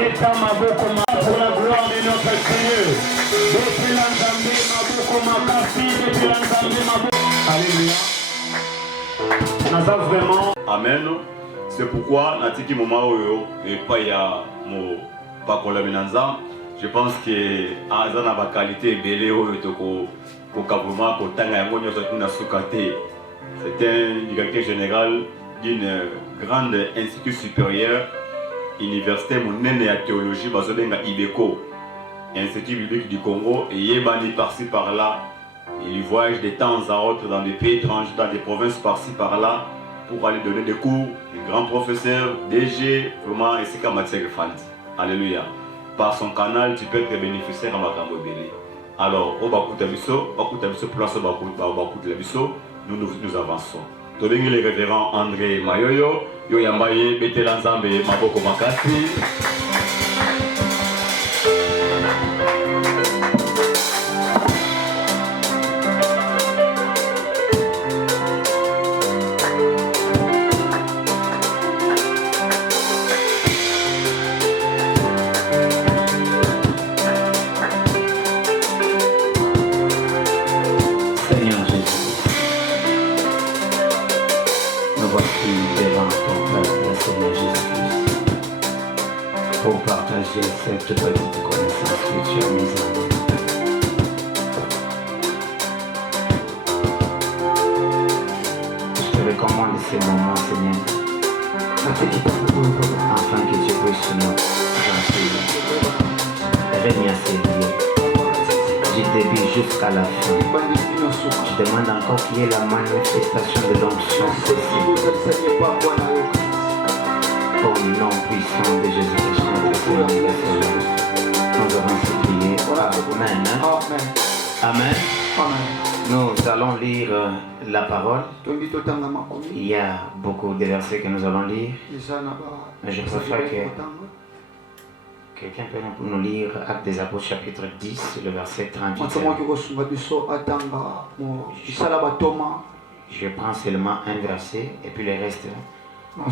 pour la gloire de notre Seigneur. Alléluia. Vraiment. Amen. C'est pourquoi Natiki Momaoyo et Paya Mo Bakola Minanza, je pense que Azana ba qualité belé au toko ko kabuma ko tanga yango nyoso tuna sukate. C'est un directeur général d'une grande institut supérieur, université monene ya théologie bazobenga Ibeko, Institut biblique du Congo, et yebani par-ci par-là. Il voyage de temps à autre dans des pays étrangers, dans des provinces par-ci par-là, pour aller donner des cours, des grands professeurs, DG, vraiment, et c'est comme Mathieu Fant. Alléluia. Par son canal, tu peux être bénéficiaire à Makambo Bélé. Alors, au Bakuta Bisso, place au Bakuta Bisso, nous avançons. Tobengi le révérend André Mayoyo, Yoyambaye, Betelanzambe, Maboko Makasi. Cette petite connaissance que tu as mise en nous. Je te recommande ces moments, Seigneur, afin que tu puisses nous enseigner. Règne à servir du début jusqu'à la fin. Je demande encore qu'il y ait la manifestation de l'onction au nom puissant de Jésus-Christ. Nous avons supplié. Amen. Amen. Amen. Nous allons lire la parole. Il y a beaucoup de versets que nous allons lire. Mais je préfère que quelqu'un peut nous lire Actes des Apôtres chapitre 10, le verset 38. Je prends seulement un verset et puis le reste. Nous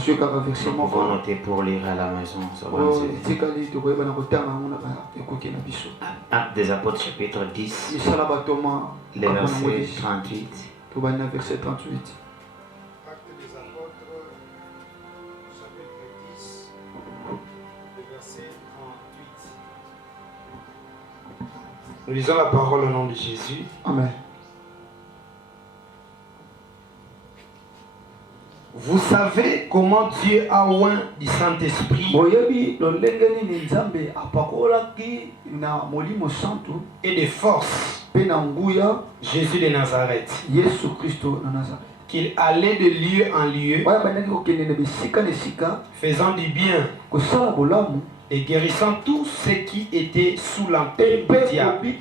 pouvons noter pour lire à la maison. Actes des Apôtres chapitre 10, le verset 38. Actes des Apôtres chapitre 10, le verset 38. Nous lisons la parole au nom de Jésus. Amen. Vous savez comment Dieu a oint du Saint-Esprit et de force Jésus de Nazareth, qu'il allait de lieu en lieu, faisant du bien et guérissant tous ceux qui étaient sous l'empire du diable,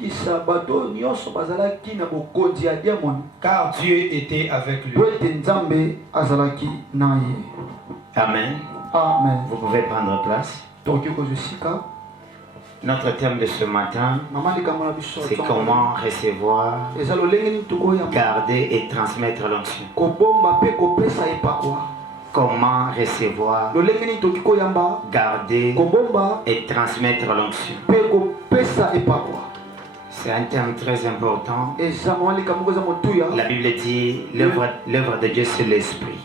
car Dieu était avec lui. Amen. Amen. Vous pouvez prendre place. Notre thème de ce matin, c'est comment recevoir, garder et transmettre l'onction. Comment recevoir, garder et transmettre l'onction. C'est un thème très important. La Bible dit l'œuvre de Dieu c'est l'esprit.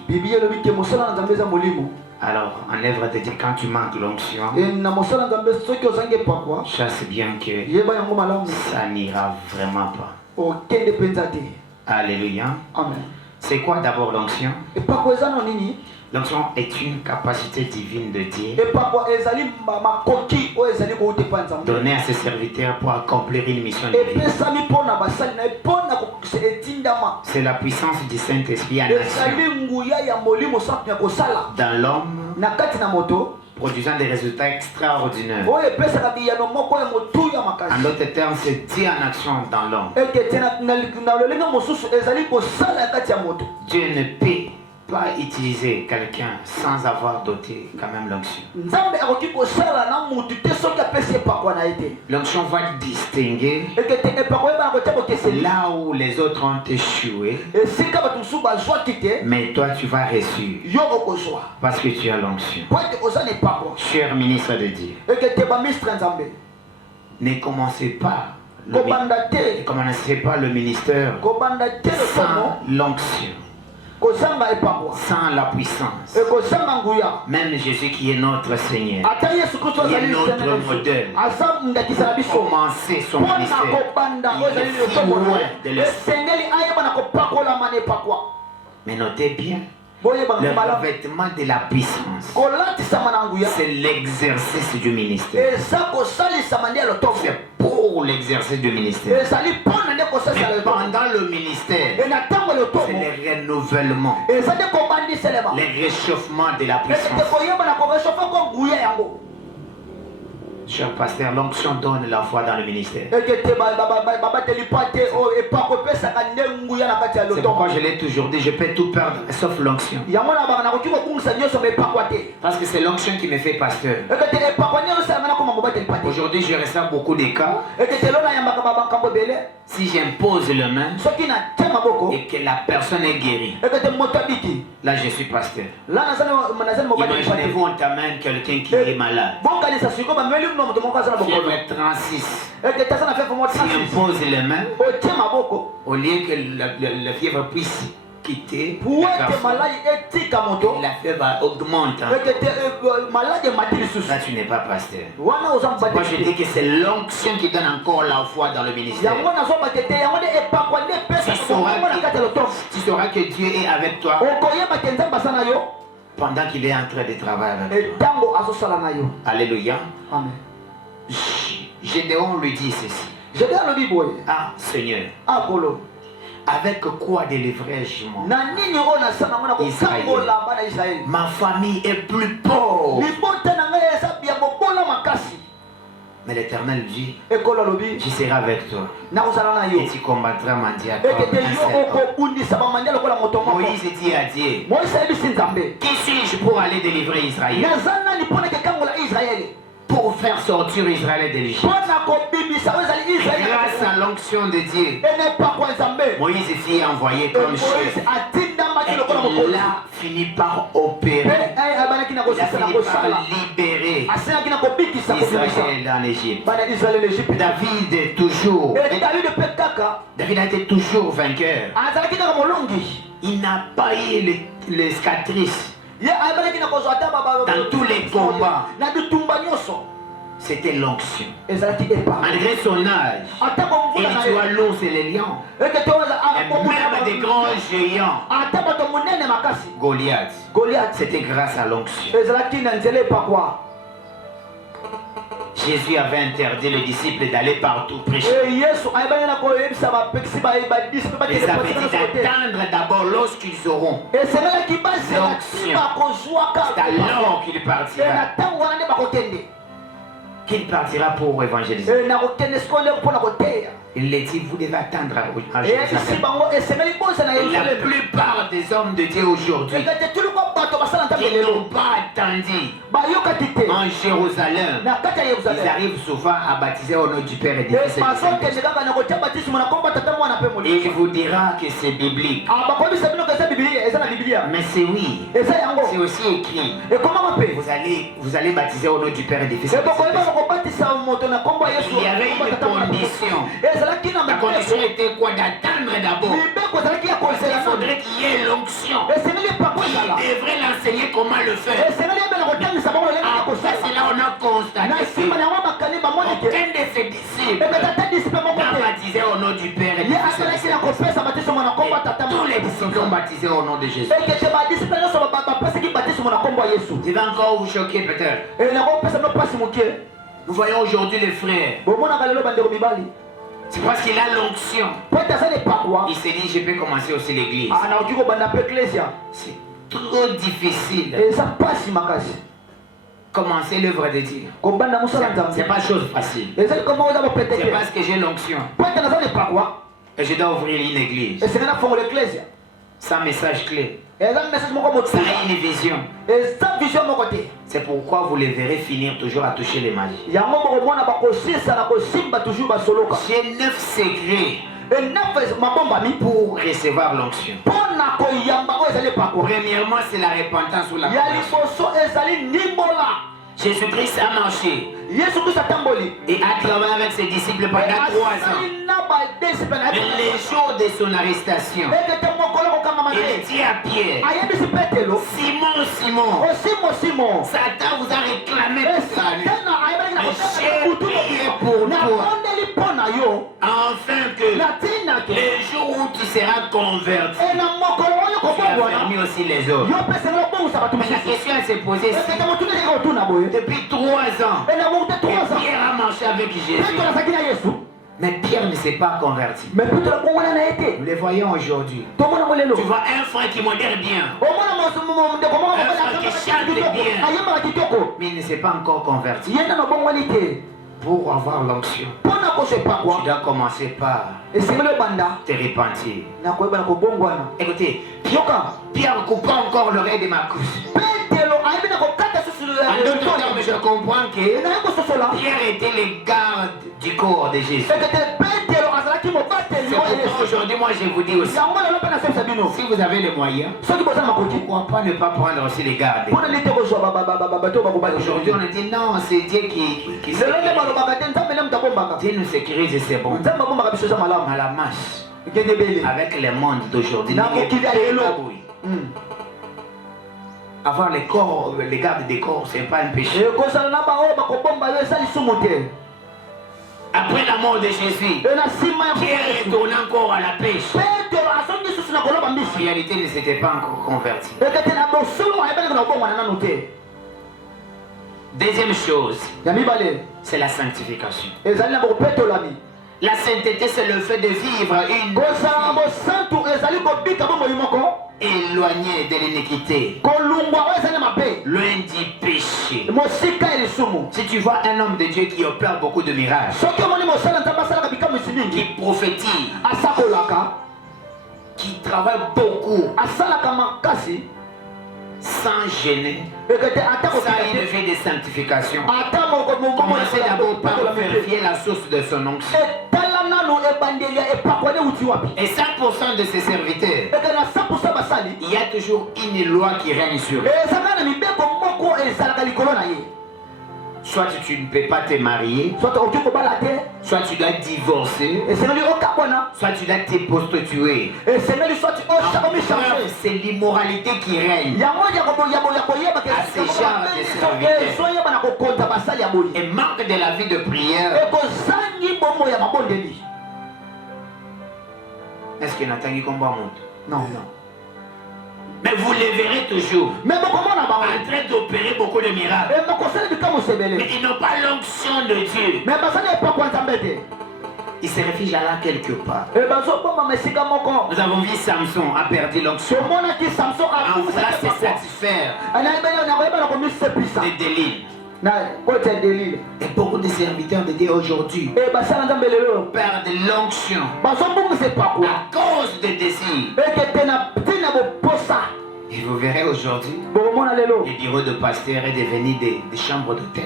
Alors, en œuvre de Dieu, quand tu manques l'onction, chasse bien que ça n'ira vraiment pas. Alléluia. Amen. C'est quoi d'abord l'onction? L'onction est une capacité divine de Dieu donnée à ses serviteurs pour accomplir une mission divine. C'est la puissance du Saint-Esprit en action dans l'homme, produisant des résultats extraordinaires. En d'autres termes, c'est Dieu en action dans l'homme. Dieu ne peut pas utiliser quelqu'un sans avoir doté quand même l'onction. L'onction va distinguer là où les autres ont échoué, mais toi tu vas réussir parce que tu as l'onction. Cher ministre de Dieu, ne commencez pas le ministère sans l'onction, sans la puissance. Même Jésus qui est notre Seigneur, qui est notre modèle, commencer son ministère, il est loin de l'esprit. Mais notez bien, le revêtement de la puissance, c'est l'exercice du ministère. C'est pour l'exercice du ministère. Mais pendant le ministère, c'est le renouvellement, le réchauffement de la puissance. Cher pasteur, l'onction donne la foi dans le ministère. C'est pourquoi je l'ai toujours dit, je peux tout perdre sauf l'onction. Parce que c'est l'onction qui me fait pasteur. Aujourd'hui, je reçois beaucoup de cas. Si j'impose le main et que la personne est guérie, là je suis pasteur. Imaginez-vous, on t'amène quelqu'un qui est malade. Fièvre 36. Si impose les mains, au lieu que la fièvre puisse quitter, la fièvre augmente. Là tu n'es pas pasteur. Moi je dis que c'est l'onction qui donne encore la foi dans le ministère. Tu sauras que Dieu est avec toi pendant qu'il est en train de travailler avec toi. Alléluia. Amen. Gédéon lui dit ceci. Ah Seigneur, avec quoi délivrerai-je Israël? Ma famille est plus pauvre. Mais l'Éternel dit, je serai avec toi et tu combattras Mandia. Moïse dit à Dieu, qui suis-je pour aller délivrer Israël? Pour faire sortir Israël de l'Égypte. Grâce à l'onction de Dieu, Moïse fut envoyé comme chef. Et il a fini par opérer. Il a fini par libérer Israël en Égypte. David est toujours. David a été toujours vainqueur. Il n'a pas eu les cicatrices. Dans tous les combats, c'était l'onction. Malgré son âge, il tuait l'ours et les lions, et même des grands géants. Goliath, c'était grâce à l'onction. Jésus avait interdit les disciples d'aller partout prêcher. Il avait dit d'attendre d'abord lorsqu'ils auront l'onction. C'est alors qu'il partira. Qu'il partira pour évangéliser. Il les dit, vous devez attendre à Jérusalem. Et la plupart des hommes de Dieu aujourd'hui, qui n'ont pas attendu en Jérusalem, ils arrivent souvent à baptiser au nom du Père et du Fils. Et il vous dira que c'est biblique. Mais c'est oui. C'est aussi écrit. Vous allez baptiser au nom du Père et du Fils. Il y avait une condition. La condition était quoi? D'attendre d'abord. Il faudrait qu'il y ait l'onction. Il devrait l'enseigner comment le faire. Après cela, on a constaté qu'aucun de ses disciples n'a baptisé au nom du Père et du Fils. Tous les disciples ont baptisé au nom de Jésus. Il va encore vous choquer peut-être. Nous voyons aujourd'hui les frères. C'est parce qu'il a l'onction. Il s'est dit, je peux commencer aussi l'église. C'est trop difficile. Commencer l'œuvre de Dieu. C'est pas chose facile. C'est parce que j'ai l'onction. Et je dois ouvrir une église. C'est un message clé. Ça a une vision. C'est pourquoi vous les verrez finir toujours à toucher les magies. J'ai 9 secrets pour recevoir l'onction. Premièrement, c'est la repentance ou la conversion. Jésus-Christ a marché et a travaillé avec ses disciples pendant 3 ans. Mais les jours de son arrestation, il dit à Pierre, Simon, Satan vous a réclamé tout ça. J'ai prié pour toi, afin que les jours où tu seras converti, tu as fermé aussi les autres. Mais la question elle s'est posée depuis 3 ans. Et Pierre a marché avec Jésus. Mais Pierre ne s'est pas converti. Nous les voyons aujourd'hui. Tu vois un frère qui modère bien, un frère qui chante bien, mais il ne s'est pas encore converti. Pour avoir l'onction, tu dois commencer par te repentir. Écoutez, Pierre ne coupe pas encore l'oreille de Marcus. En d'autres termes, je comprends que Pierre était le garde du corps de Jésus. C'est pourquoi aujourd'hui, moi je vous dis aussi, si vous avez les moyens, pourquoi pas ne pas prendre aussi les gardes? Aujourd'hui, on dit non, c'est Dieu qui sécurise. Dieu nous sécurise, c'est bon. À la marche, avec le monde d'aujourd'hui, avoir les corps, les gardes des corps, c'est pas un péché. Après la mort de Jésus, Pierre est retourné encore à la pêche. En réalité, il ne s'était pas encore converti. Deuxième chose, c'est la sanctification. La sainteté, c'est le fait de vivre une éloigné de l'iniquité, loin du péché. Si tu vois un homme de Dieu qui opère beaucoup de miracles, qui prophétise, qui travaille beaucoup, sans gêner, sans une vie de sanctification, commencez d'abord par vérifier la source de son onction. Et 100% de ses serviteurs, il y a toujours une loi qui règne sur eux. Soit tu ne peux pas te marier, soit tu dois divorcer, soit tu dois te prostituer. C'est l'immoralité qui règne à ces genres de serviteurs. Et manque de la vie de prière. Est-ce qu'il y a un combat? Non. Mais vous les verrez toujours en train d'opérer beaucoup de miracles. Mais ils n'ont pas l'onction de Dieu. Ils se réfugient là quelque part. Nous avons vu Samson a perdu l'onction. En voulant se satisfaire des délits. Et beaucoup de serviteurs de Dieu aujourd'hui perdent l'onction à cause des désirs. Et vous verrez aujourd'hui, les bureaux de pasteurs est devenu des chambres d'hôtel.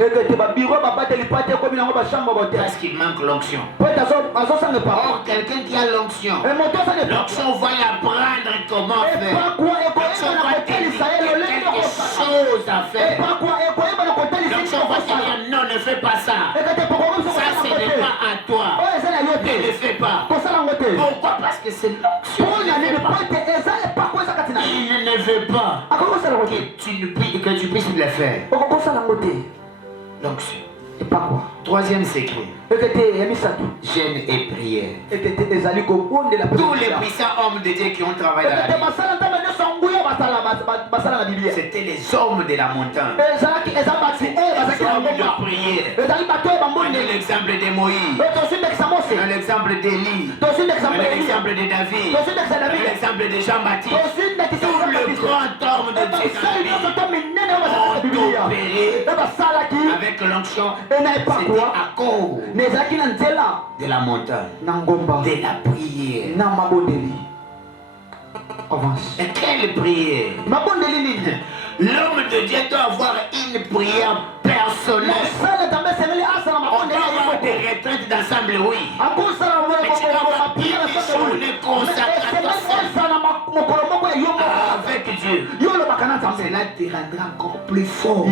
Parce qu'il manque l'onction. Or, quelqu'un qui a l'onction, l'onction va l'apprendre comment faire. L'onction va te dire quelque chose à faire. L'onction va te dire non, ne fais pas ça. Ça, ce n'est pas à toi. Ne le fais pas. Pourquoi? Parce que c'est l'onction. Il ne veut pas que tu puisses le faire. L'onction. Troisième secret, jeûne et prière. Tous les puissants hommes de Dieu qui ont travaillé dans la Bible, c'était les hommes de la montagne. Les hommes de prière. Prenez l'exemple de Moïse, l'exemple d'Élie, l'exemple de David, l'exemple de Jean-Baptiste. Tout le grand homme de Dieu ont opéré avec l'onction. C'était à cause de la montagne, de la prière. Avance. Et quelle prière? L'homme de Dieu doit avoir une prière personnelle. On doit avoir des retraites d'ensemble, oui. Mais tu dois avoir une journée consacrée à toi seul. Avec Dieu. Cela te rendra encore plus fort.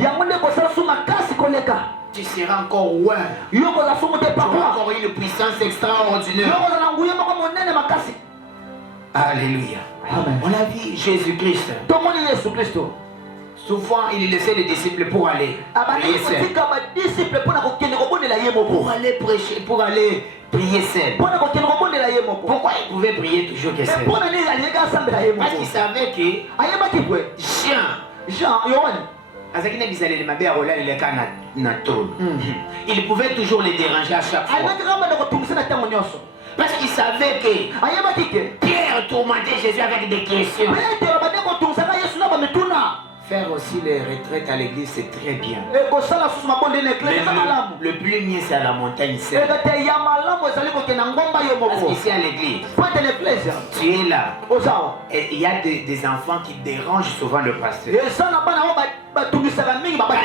Tu seras encore loin. Tu auras encore une puissance extraordinaire. Alléluia. Amen. On a vu Jésus-Christ. Souvent, il laissait les disciples pour aller prier seul. Pour aller prêcher, pour aller prier seul. Pourquoi il pouvait prier toujours que seul? Parce qu'il savait que Jean, il pouvait toujours les déranger à chaque fois. Parce qu'il savait que Pierre tourmentait Jésus avec des questions. Faire aussi les retraites à l'église, c'est très bien. Le plus mieux, c'est à la montagne seule. Parce qu'ici à l'église, tu es là. Et il y a des enfants qui dérangent souvent le pasteur. Quand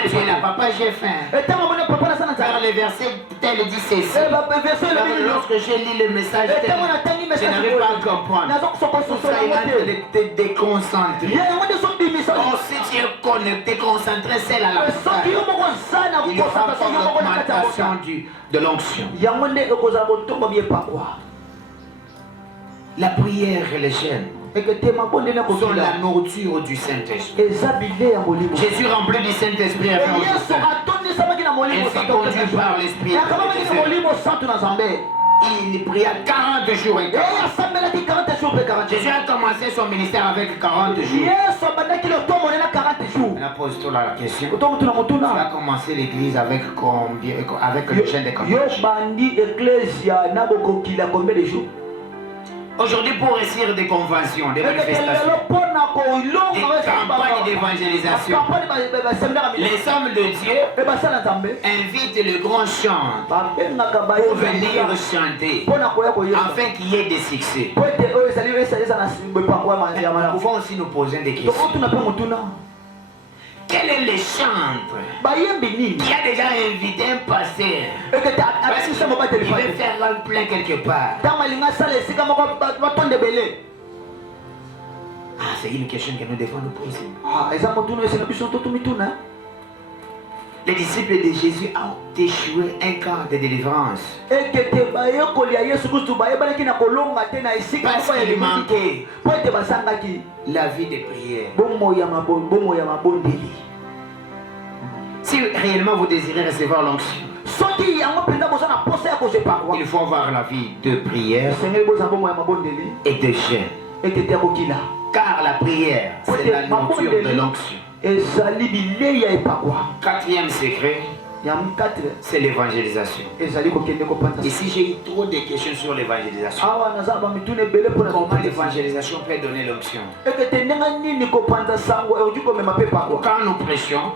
tu es là, papa, j'ai faim. Car le verset tel dit ceci. Lorsque j'ai lu le message, je n'arrive pas à comprendre. Tout ça est en train de te déconcentrer. Oh, si tu es connecté, concentré, c'est à la message. Il y aura pas d'augmentation de l'onction. La prière et les chaînes sont la nourriture du Saint-Esprit. Jésus rempli du Saint-Esprit a fait ainsi conduit par l'Esprit. Il pria 40 jours et 40. Jésus a commencé son ministère avec 40 jours. On pose toi la question. Tu vas commencer l'église avec combien? Avec le jeûne de combien de jours? Aujourd'hui, pour réussir des conventions, des manifestations, des campagnes d'évangélisation, les hommes de Dieu invitent le grand chant pour venir chanter afin qu'il y ait des succès. Nous pouvons aussi nous poser des questions. Quel est le chantre qui a déjà invité un pasteur parce qu'il veut faire un plein quelque part? Ah, c'est une question que nous devons nous poser. Les disciples de Jésus ont échoué un camp de délivrance. Parce qu'il manquait la vie de prière. Si réellement vous désirez recevoir l'onction, il faut avoir la vie de prière et de jeûne. Car la prière, c'est la nourriture de l'onction. Quatrième secret, c'est l'évangélisation. Ici, j'ai eu trop de questions sur l'évangélisation. Comment l'évangélisation peut donner l'onction? Quand nous prêchons,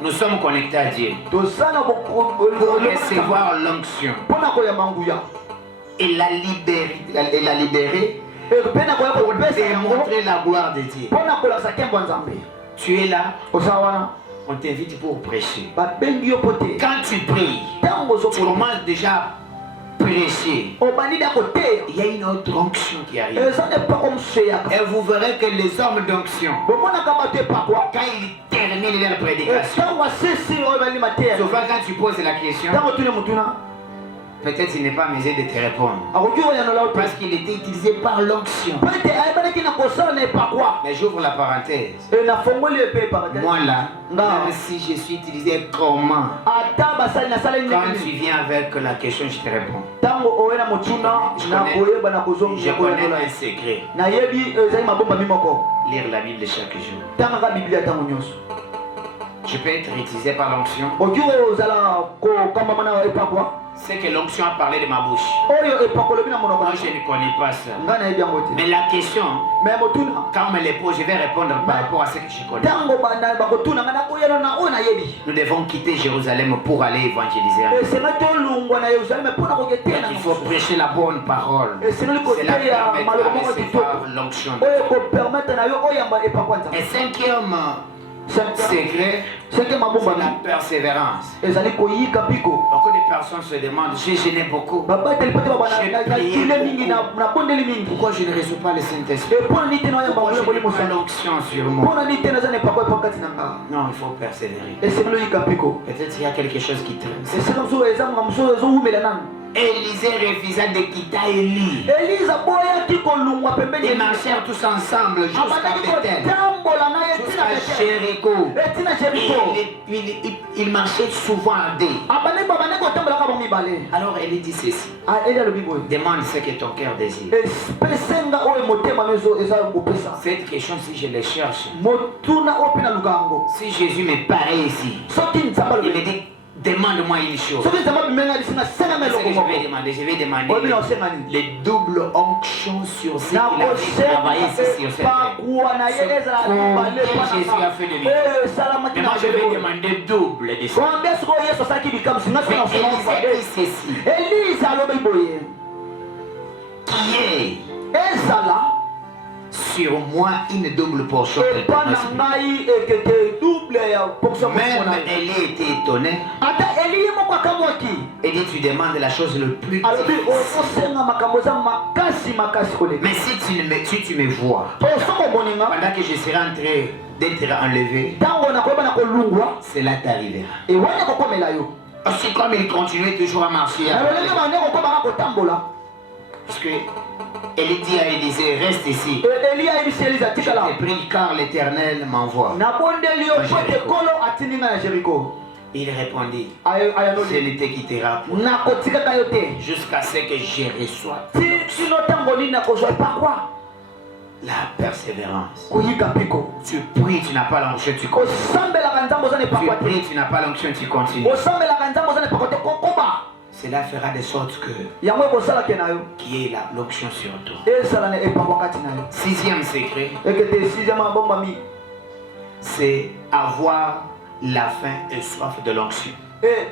nous sommes connectés à Dieu pour recevoir l'onction et la libérer pour démontrer la gloire de Dieu. Tu es là, on t'invite pour prêcher. Quand tu pries, tu commences déjà à prêcher. Il y a une autre onction qui arrive. Et vous verrez que les hommes d'onction, quand ils terminent leur prédication, souvent quand tu poses la question, peut-être il n'est pas amusé de te répondre. Parce qu'il était utilisé par l'onction. Mais j'ouvre la parenthèse. Moi là, même si je suis utilisé comment, quand tu viens avec la question, je te réponds. Je connais un secret. Lire la Bible chaque jour. Je peux être utilisé par l'onction. oki ozala kokamba mana epakwa C'est que l'onction a parlé de ma bouche. oyo epakolobi na monoko Moi, na je ne connais pas ça. ngai nayebi yango te Mais la question, mais motuna quand on me les pose, je vais répondre par rapport à ce que je connais. ntango banda bakotuna ngai nakoyela na oyo nayebi Nous devons quitter Jérusalem pour aller évangéliser. esenga tolungwa na yerusaleme mpona koketela Il faut prêcher la bonne parole. esengali C'est la koteya permettre maloba à moko recevoir kitoko l'onction. oyo kopermettre na yo oyamba epakwa nzambe Et cinquième secret, seke c'est mabomba la persévérance. ezali koyika mpiko Beaucoup de personnes se demandent, j'ai gêné beaucoup. babateli mpo te babanaile mingi nabondeli mingi Pourquoi je ne reçois pas le Saint-Esprit? mpona nini te na oyamba Pourquoi je molimo n'ai pas molimo l'onction sur moi? mpona nini te naza na epakwa epakati na nga Non, il faut persévérer. esengeli oyika mpiko Peut-être il y a quelque chose qui traîne. esenga mosusu ezanga mosusu ezowumela nanu Élisée refusa de quitter Élie. eliza boyaki kolungwa pembeni Ils marchèrent tous ensemble jusqu'à abandaki Bethel, kotambola na ye jusqu'à tina Jéricho. etina jeriko Il marchait souvent à deux. babandaki kotambolaka bo mibale Alors Élie dit ceci. eli alobi boye Demande ce que ton cœur désire. epesenga oyo motema no eza kopesa Cette question, si je le cherche, motuna oyo mpe naluka yango si Jésus me paraît ici, soki nzambe il me alobi dit, demande-moi une chose. soki nzambe abimenga lisinga sengama Ce que eloko je moko vais demander oyebi na osenga nini les doubles onctions sur ce qu'il avait travaillé ici sur cette terre. nakosenga na ye ezala mibale Jésus a fait de lui. oyo esalamaki Mais na moi, je vais demander double de ça. wambia sikoyo yesu asalaki likambo singa Mais sona Élisée dit ceci. elisa alobi boye Qui est ezala sur moi une double portion de epa ton na esprit. ngai ekeke double ya portion Même moko na ye Élie était étonné. ata eli ye moko akamwaki Et dit, tu demandes la chose le plus alobi difficile. okosenga makambo eza makasi koleka Mais si tu me vois, osoko omoninga pendant que je serai en train d'être enlevé, ntango nakoyeba na kolungwa cela t'arrivera. ewani ekokomela yo Aussi comme il continuait toujours à marcher, na lolenge bande kokobaka kotambola parce que Élie dit à Élisée, reste ici. eli ayebisi eliza Je tikala t'ai pris car l'Éternel m'envoie. nabondeli yo po ete kolo atindi ngai na jeriko Il répondit, je ayanoli ne te quitterai point nakotikaka yo te jusqu'à ce que je reçoive tino ntango nini nakozwa epakwa la persévérance. koyika mpiko Tu pries, tu n'as pas l'onction, tu continues. osambelaka nzambe oza na Tu epakwa te pries, tu n'as pas l'onction, tu continues. osambelaka nzambe oza na epakwa te kokoba Cela fera de sorte que yango ekosalaki na yo qu'il y ait l'onction sur toi. ezala na epakwa kati na yo Sixième secret, ekete sixième abombami c'est avoir la faim et soif de l'onction.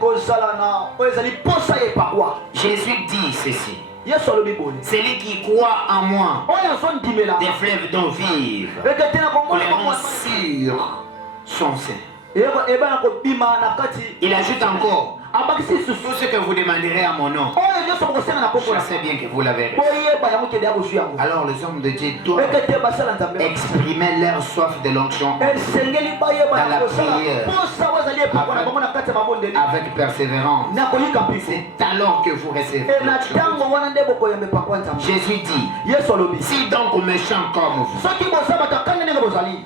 kozala na oyo ezali posa ya epakwa Jésus dit ceci. yesu alobi boye Celui qui croit en moi, oyo azondimela des fleuves d'eau vive ekete na couleront sur son sein. eba na kobima na kati Il ajoute encore, abakisi lisusu tout ce que vous demanderez à mon nom, oyo nyonso bokosenga na je kombo na sais bien que vous l'avez reçu. boyeba yango kende ya bozwi yango Alors les hommes de Dieu doivent ekete basala nzambe exprimer leur soif de l'onction esengeli bayeba Dans la na kosala prière. posa oyo ezali epakwa na bango na kati ya mabondeli avec persévérance. na koyika mpiko C'est alors que vous recevez e na l'onction. ntango wana nde bokoyamba epakwa nzambe Jésus dit, yesu alobi si donc méchants comme vous, soki boza bato akani ndenge bozali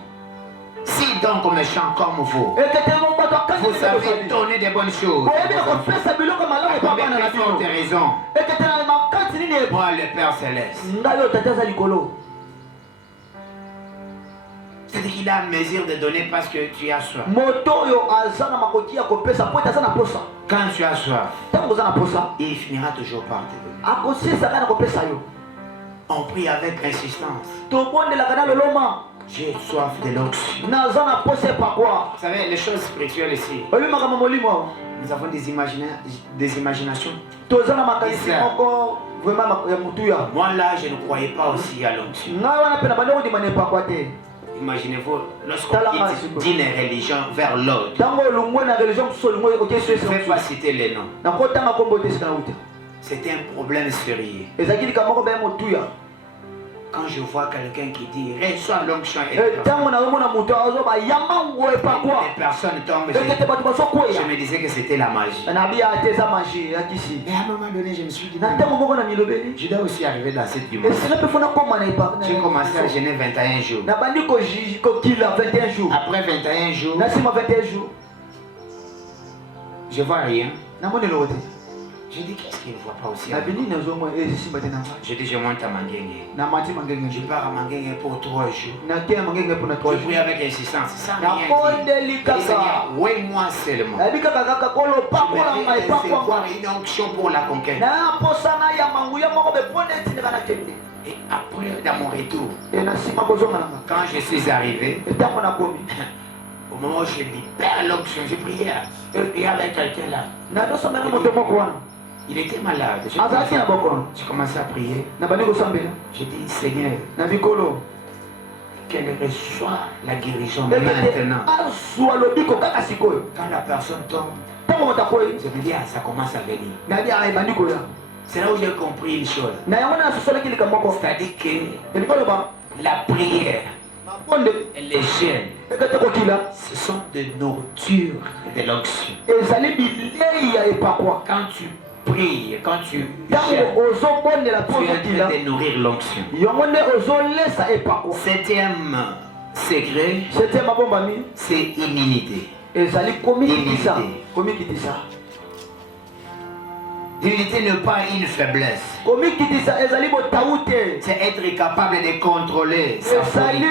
si donc méchants comme vous, ekete bato akani vous ndenge savez bozali donner des bonnes choses, boyebi na kopesa biloko malamu epa bana na avec forte bino raison, ekete na makati nini epa moi le Père Céleste. ngai oyo tata aza likolo C'est-à-dire qu'il a à mesure de donner parce que tu as soif. moto oyo aza na makoki ya kopesa po ete aza na posa Quand tu as soif, ntango oza na posa il finira toujours par te donner. akosisaka na kopesa yo On prie avec insistance. tobondelaka na loloma J'ai soif de l'onction. naza na posa epakwa Vous savez, les choses spirituelles ici, oyebi makambo molimo awa nous avons des imaginations. toza na makanisi moko vraiment ya motuya Moi là, je ne croyais pas aussi à l'onction. ngai wana mpe na bande kodima na epakwa te Imaginez-vous, lorsqu'on quitte d'une religion vers l'autre, ntango olungwe na religion mosusu olungwe je ne vais okesesa pas citer les noms. nakotanga kombo te esika na uta C'était un problème sérieux. ezalaki likambo moko baya motuya Quand je vois quelqu'un qui dit reçois l'onction et ntango nazomona moto azoba yamango epakwa les personnes tombent, ekete bato bazokweya je me disais que c'était la magie. nabiya te eza magie yakisi Mais à un moment donné, je me suis dit, na ntango moko na milobeli je dois aussi arriver dans cette dimension. esila mpe fona koma na J'ai commencé à jeûner 21 jours. nabandi kokila 21 jours Après 21 jours, na nsima 21 jours je vois rien. namoni eloko te Je dis, qu'est-ce qu'il ne voit pas aussi? Je dis, je monte à Mangenge. Je pars à Mangenge pour 3 jours. Je prie avec insistance. Ça rien dit. Seigneur, oui, moi seulement. Je me dis, voir une onction pour la conquête. Et après, dans mon retour, quand je suis arrivé, au moment où je libère l'onction, j'ai prié avec quelqu'un là. Il était malade. J'ai commencé à prier. J'ai dit, Seigneur, qu'elle reçoit la guérison maintenant. Quand la personne tombe, je me dis, ah, ça commence à venir. C'est là où j'ai compris une chose. C'est-à-dire que la prière et les jeûnes, ce sont des nourritures de l'onction. Quand tu pries, quand tu jeûnes, tu es en train de nourrir l'onction. 7e secret, c'est immunité. L'unité n'est pas une faiblesse. C'est être capable de contrôler sa folie.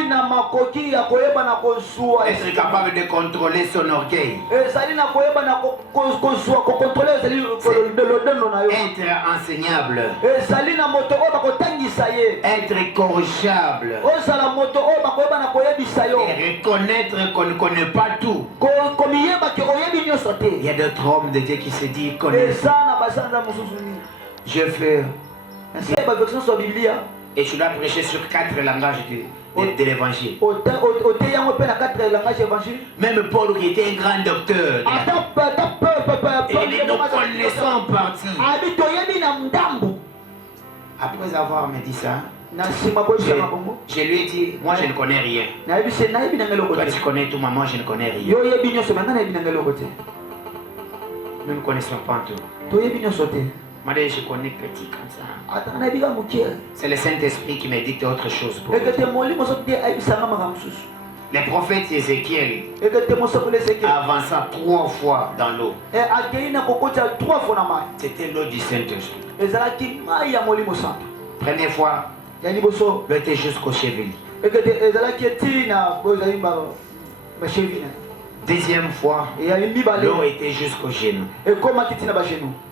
Être capable de contrôler son orgueil. Être enseignable. Être corrigeable. Et reconnaître qu'on ne connaît pas tout. Il y a d'autres hommes de Dieu qui se disent connaissent. Je fais. Et tu dois prêcher sur 4 langages de l'évangile. Même Paul qui était un grand docteur. Et nous connaissons en partie. Après avoir me dit ça, je lui ai dit, moi je ne connais rien. Toi tu connais tout, moi je ne connais rien. Nous ne connaissons pas tout. Moi je connais petit comme ça. C'est le Saint-Esprit qui me dit autre chose pour le prophète Ézéchiel avança 3 fois dans l'eau. C'était l'eau du Saint-Esprit. Première fois, l'eau était jusqu'au cheville. Deuxième fois, l'eau était jusqu'au genou.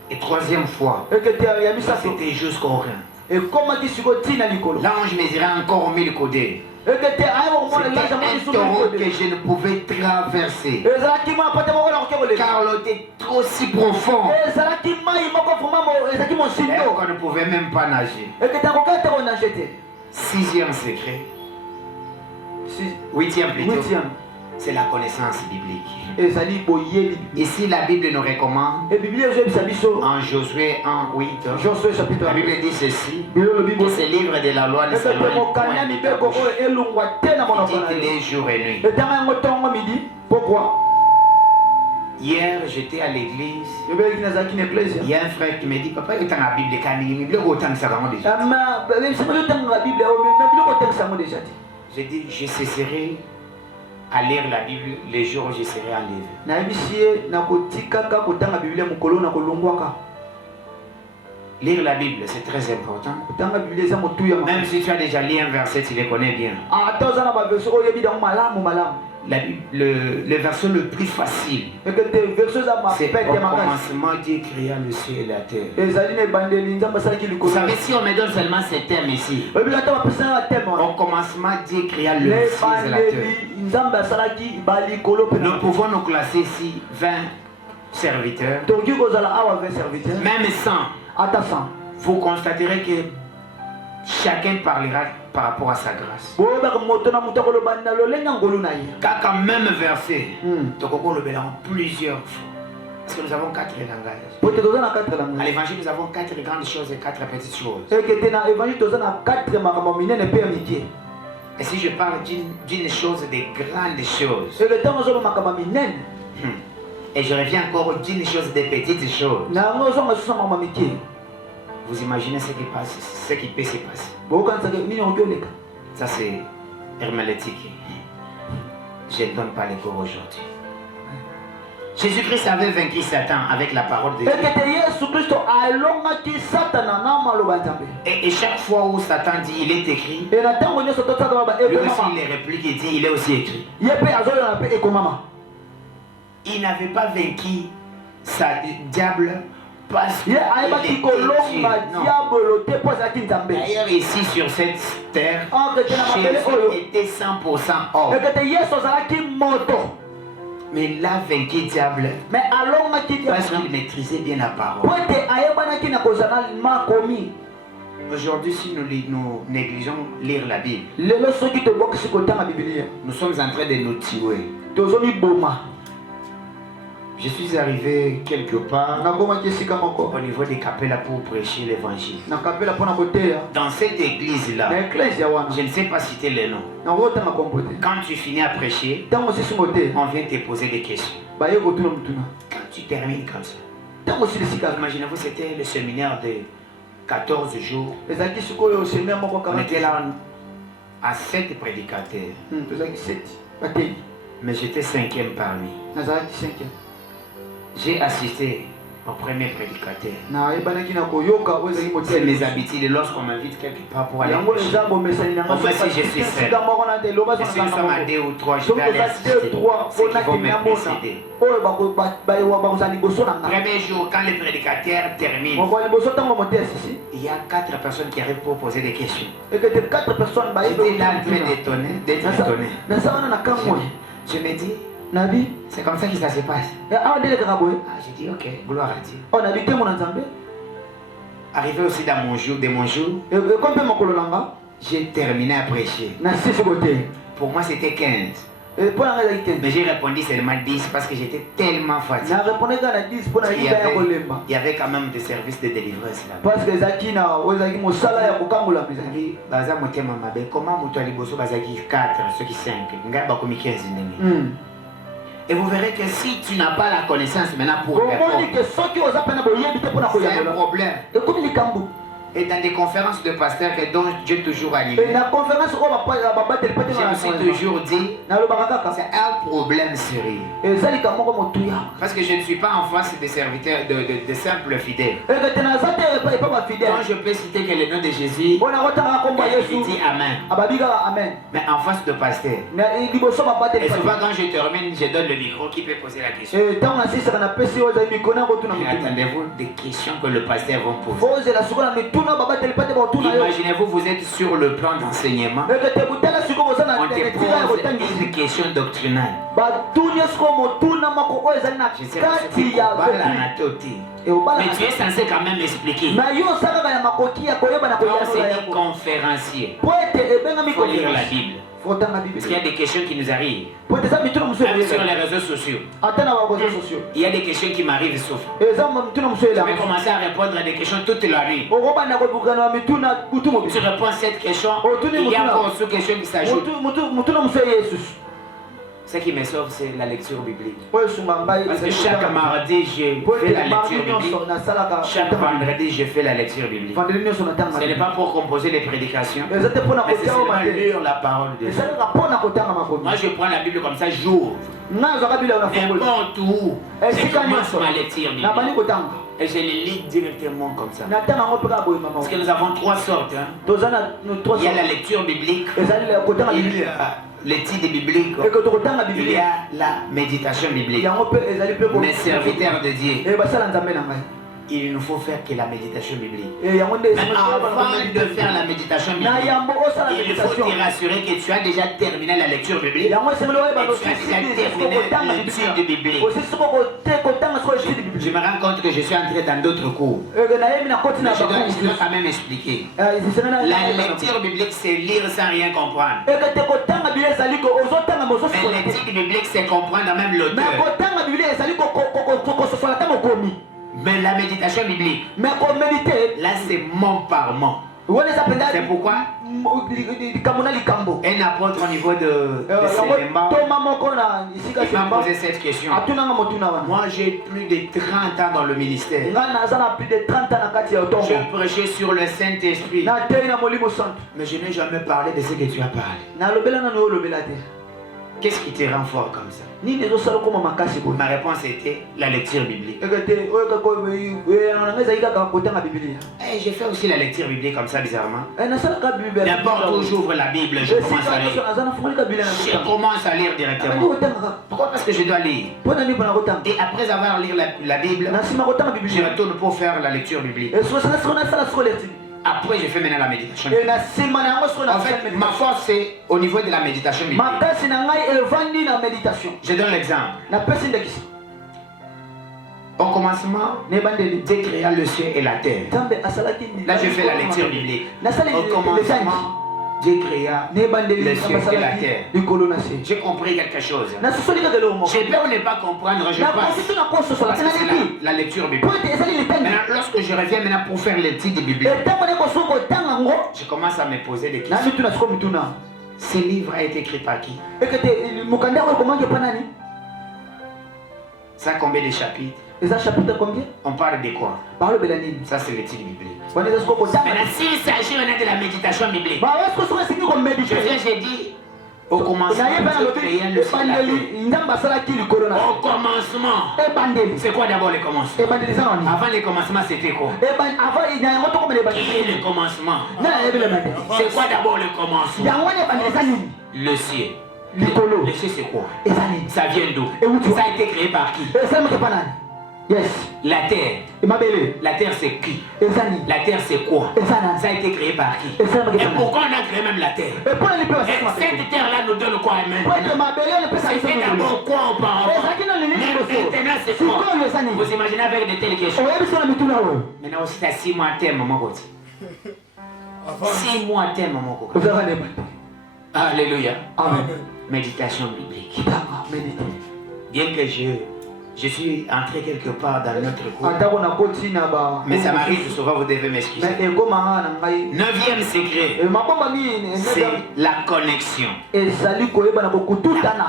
Et troisième fois, c'était jusqu'au rein. L'ange mesurait encore 1000 coudées. C'était un taureau que je ne pouvais traverser. Car l'eau était trop si profond. On ne pouvait même pas nager. 6e secret. 8e plutôt. C'est la connaissance biblique. Ici, la Bible nous recommande en Josué 1:8. La Bible dit ceci: que ce livre de la loi ne s'éloigne point de ta bouche. Dites-les jour et nuit. Pourquoi? Hier, j'étais à l'église. Il y a un frère qui me dit, papa, il est dans la Bible. J'ai dit, je cesserai à lire la Bible les jours où je serai en livre. Lire la Bible, c'est très important. Même si tu as déjà lu un verset, tu le connais bien. Le verset le plus facile, c'est au commencement Dieu créa le ciel et la terre. Vous savez, si on me donne seulement ces termes ici, au commencement Dieu créa le ciel et la terre. Nous pouvons nous classer ici 20 serviteurs. Même 100, vous constaterez que chacun parlera par rapport à sa grâce. Car même verset, plusieurs fois. Parce que nous avons 4 langages. À l'évangile, nous avons 4 grandes choses et 4 petites choses. Et si je parle d'une chose, des grandes choses, et je reviens encore d'une chose, des petites choses, vous imaginez ce qui passe, ce qui peut se passer. Ça c'est hermétique. Je ne donne pas les cours aujourd'hui. Jésus-Christ avait vaincu Satan avec la parole de Dieu. Et chaque fois où Satan dit il est écrit, lui aussi il réplique et dit il est aussi écrit. Il n'avait pas vaincu sa diable parce qu'il était Dieu. D'ailleurs ici sur cette terre, Jésus était 100% homme. Mais il a vaincu le diable parce qu'il maîtrisait bien la parole. Aujourd'hui, si nous négligeons lire la Bible, nous sommes en train de nous tuer. Je suis arrivé quelque part au niveau des Capella pour prêcher l'évangile. Dans cette église-là, je ne sais pas citer les noms. Quand tu finis à prêcher, on vient te poser des questions. Quand tu termines comme ça, imaginez-vous, c'était le séminaire de 14 jours. On était là à 7 prédicateurs. Mais j'étais 5e parmi. J'ai assisté au premier prédicateur. C'est mes habitudes lorsqu'on m'invite quelque part pour aller prêcher. Au moins si je suis seul. Et si nous sommes à 2 ou 3, je vais aller assister ceux qui vont me précéder. Premier jour, quand le prédicateur termine, il y a 4 personnes qui arrivent pour poser des questions. J'étais là en train d'être étonné. Je me dis, c'est comme ça que ça se passe. J'ai dit ok, gloire à Dieu. Arrivé aussi dans mon jour, j'ai terminé à prêcher. Pour moi c'était 15. Mais j'ai répondu seulement 10 parce que j'étais tellement fatigué. Il y avait quand même des services de délivrance là. Comment tu as 4, ceux qui 5, et vous verrez que si tu n'as pas la connaissance maintenant pour répondre, c'est un problème. Et dans des conférences de pasteurs dont Dieu toujours animé, je me suis toujours dit, c'est un problème sérieux. Parce que je ne suis pas en face des serviteurs, de simples fidèles. Quand je peux citer que le nom de Jésus, je dis Amen. Mais en face de pasteur. Et souvent quand je termine, je donne le micro qui peut poser la question. Attendez-vous des questions que le pasteur va poser. Imaginez-vous, vous êtes sur le plan d'enseignement. On te pose une question doctrinale. Je sais pas si tu mais tu es censé quand même expliquer. Quand c'est dit conférencier, il faut lire la Bible. Parce qu'il y a des questions qui nous arrivent. Même sur les réseaux sociaux. Il y a des questions qui m'arrivent sauf. Je vais commencer à répondre à des questions toute la nuit. Tu réponds à cette question, il y a encore une question qui s'ajoute. Ce qui me sauve, c'est la lecture biblique. Parce que chaque mardi, je fais la lecture biblique. Chaque vendredi, je fais la lecture biblique. Ce n'est pas pour composer les prédications, mais c'est seulement lire la parole de Dieu. Moi, je prends la Bible comme ça, j'ouvre. N'importe où, je commence ma lecture biblique. Et je les lis directement comme ça. Parce que nous avons 3 sortes. Il y a la lecture biblique, il y a l'étude biblique, il y a la méditation biblique. Mes serviteurs de Dieu, il nous faut faire que la méditation biblique. Mais avant de faire la méditation biblique, il faut te rassurer que tu as déjà terminé la lecture biblique et tu as déjà terminé l'étude biblique. Je me rends compte que je suis entré dans d'autres cours. Mais je dois quand même expliquer. La lecture biblique, c'est lire sans rien comprendre. Mais l'étude biblique, c'est comprendre même l'auteur. Mais la méditation biblique, là c'est mot par mot. C'est pourquoi un apôtre au niveau de Séléma, il m'a posé cette question. Moi j'ai plus de 30 ans dans le ministère. Je prêchais sur le Saint-Esprit, mais je n'ai jamais parlé de ce que tu as parlé. Qu'est-ce qui te rend fort comme ça? Ma réponse était la lecture biblique. J'ai fait aussi la lecture biblique comme ça bizarrement. N'importe où j'ouvre la Bible, je commence à lire. Je commence à lire directement. Pourquoi? Parce que je dois lire. Et après avoir lu la Bible, je retourne pour faire la lecture biblique. Après, je fais maintenant la méditation. En fait, ma force c'est au niveau de la méditation biblique. Je donne l'exemple. Au commencement, Dieu créa le ciel et la terre. Là, je fais la lecture biblique. Au commencement, Dieu créa le ciel et la terre. J'ai compris quelque chose. Je peux ne pas comprendre, je passe. Parce que c'est la lecture biblique. Maintenant, lorsque je reviens maintenant pour faire l'étude biblique, je commence à me poser des questions. Ce livre a été écrit par qui? Ça a combien de chapitres? On parle de quoi? Ça c'est l'étude biblique. Maintenant s'il s'agit maintenant de la méditation biblique, je viens, j'ai dit au commencement, Dieu créa le ciel et la terre. Au commencement, c'est quoi d'abord le commencement? Avant le commencement c'était quoi? Qui est le commencement? C'est quoi d'abord le commencement? Le ciel. Le ciel c'est quoi? Ça vient d'où? Ça a été créé par qui? Yes. La terre. La terre c'est qui? La terre c'est quoi? Ça a été créé par qui? Et pourquoi on a créé même la terre? Et cette terre là nous donne quoi maintenant? C'était d'abord quoi auparavant? Maintenant c'est quoi? Vous imaginez avec de telles questions? Maintenant aussi t'as 6 mois à terme maman côté. 6 mois à terme maman côté. Alléluia. Amen. Méditation biblique. Bien que je suis entré quelque part dans notre cours. Mais ça m'arrive souvent, vous devez m'excuser. 9e secret, c'est la connexion. La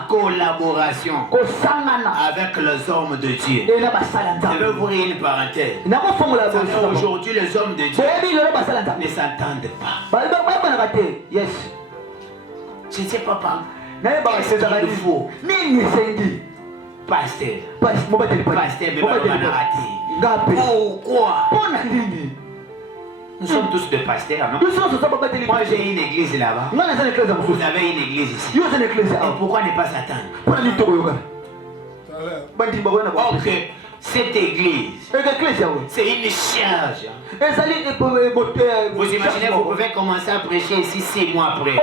collaboration avec les hommes de Dieu. Je vais ouvrir une parenthèse. Aujourd'hui, les hommes de Dieu ne s'entendent pas. Je ne sais pas par. Qu'est-ce qu'il faut? Pasteur, mais pas de raté. Pourquoi? Nous sommes tous des pasteurs, non? Moi j'ai une église là-bas. Vous avez une église ici. Et pourquoi ne pas s'attendre? Ok, cette église, c'est une charge. Vous imaginez, vous pouvez commencer à prêcher ici 6 mois après.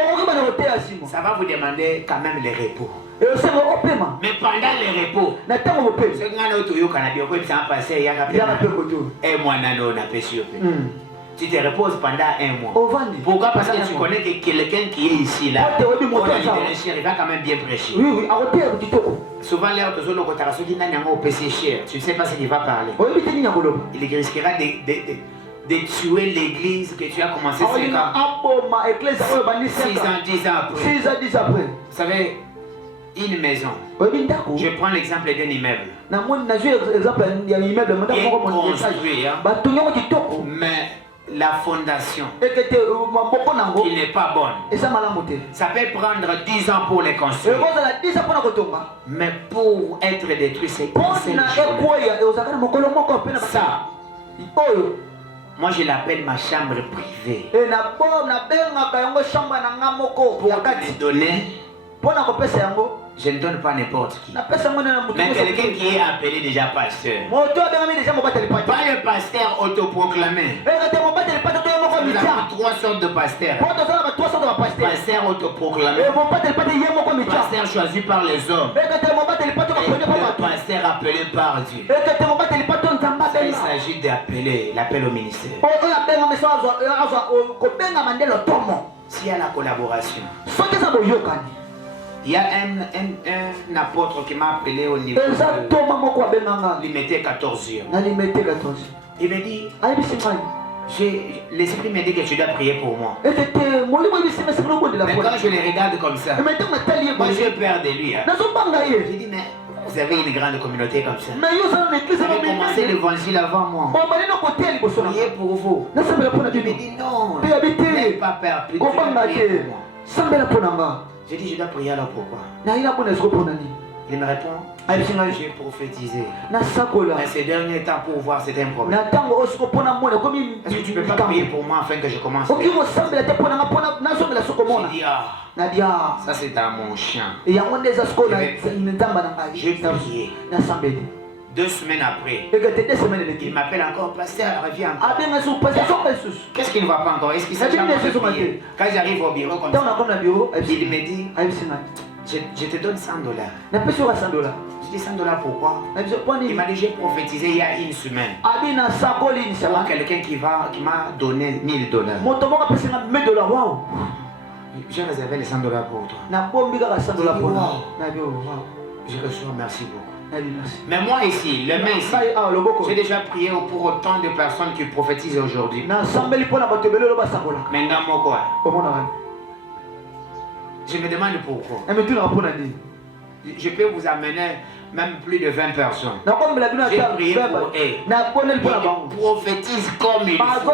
Ça va vous demander quand même les repos. Mais pendant les repos, tu te reposes pendant 1 mois. Pourquoi? Parce que tu connais que quelqu'un qui est ici là, il va quand même bien prêcher. Souvent l'air de zone tu ne sais pas ce qu'il va parler. Il risquera de tuer l'église que tu as commencé 5 ans. 6 ans, 10 ans après. Vous savez, une maison. Je prends l'exemple d'un immeuble. Il est construit, mais la fondation qui n'est pas bonne, ça peut prendre 10 ans pour les construire. Mais pour être détruit, c'est ça. Moi je l'appelle ma chambre privée. Pour te donner, je ne donne pas n'importe qui. Mais quelqu'un qui est appelé déjà pasteur. Pas le pasteur autoproclamé. Nous avons 3 sortes de pasteurs. Pasteur autoproclamé. Pasteur choisi par les hommes. Et pasteur appelé par Dieu. Il s'agit d'appeler, l'appel au ministère. S'il y a la collaboration. Il y a un apôtre qui m'a appelé au niveau de l'Imité 14e. Il me dit, l'esprit me dit que tu dois prier pour moi. Mais quand je les regarde comme ça, moi j'ai peur de lui. J'ai dit, mais vous avez une grande communauté comme ça. Vous avez commencé l'évangile avant moi. Priez pour vous. Il me dit non, n'ayez pas peur, priez pour moi. J'ai dit, je dois prier alors pourquoi? Na ina kuna siko pona ni. Il me répond, j'ai prophétisé. Na sakola. Mais ces derniers temps pour voir c'est un problème. Na tango osiko pona mona komi. Est-ce que tu peux pas prier pour moi afin que je commence? Ok, mo sambela te pona pona na so mela soko mona. J'ai dit, ah. Nadia. Ça c'est dans mon champ. Et ya monde za siko na ntamba na ngai. J'ai prié. Na sambeli. 2 semaines après, il m'appelle encore, pasteur, reviens encore. Qu'est-ce qu'il ne va pas encore? Est-ce qu'il s'est jamais prié? Quand j'arrive au bureau comme ça, il me dit, je te donne $100. Je dis $100 pourquoi? Il m'a dit, j'ai prophétisé il y a 1 semaine. Pour quelqu'un qui m'a donné $1000. J'ai réservé les $100 pour toi. Je reçois, merci beaucoup. Mais moi ici, le main ici, j'ai déjà prié pour autant de personnes qui prophétisent aujourd'hui. Maintenant, quoi? Je me demande pourquoi. Je peux vous amener même plus de 20 personnes. J'ai prié pour eux. Ils prophétisent comme il faut.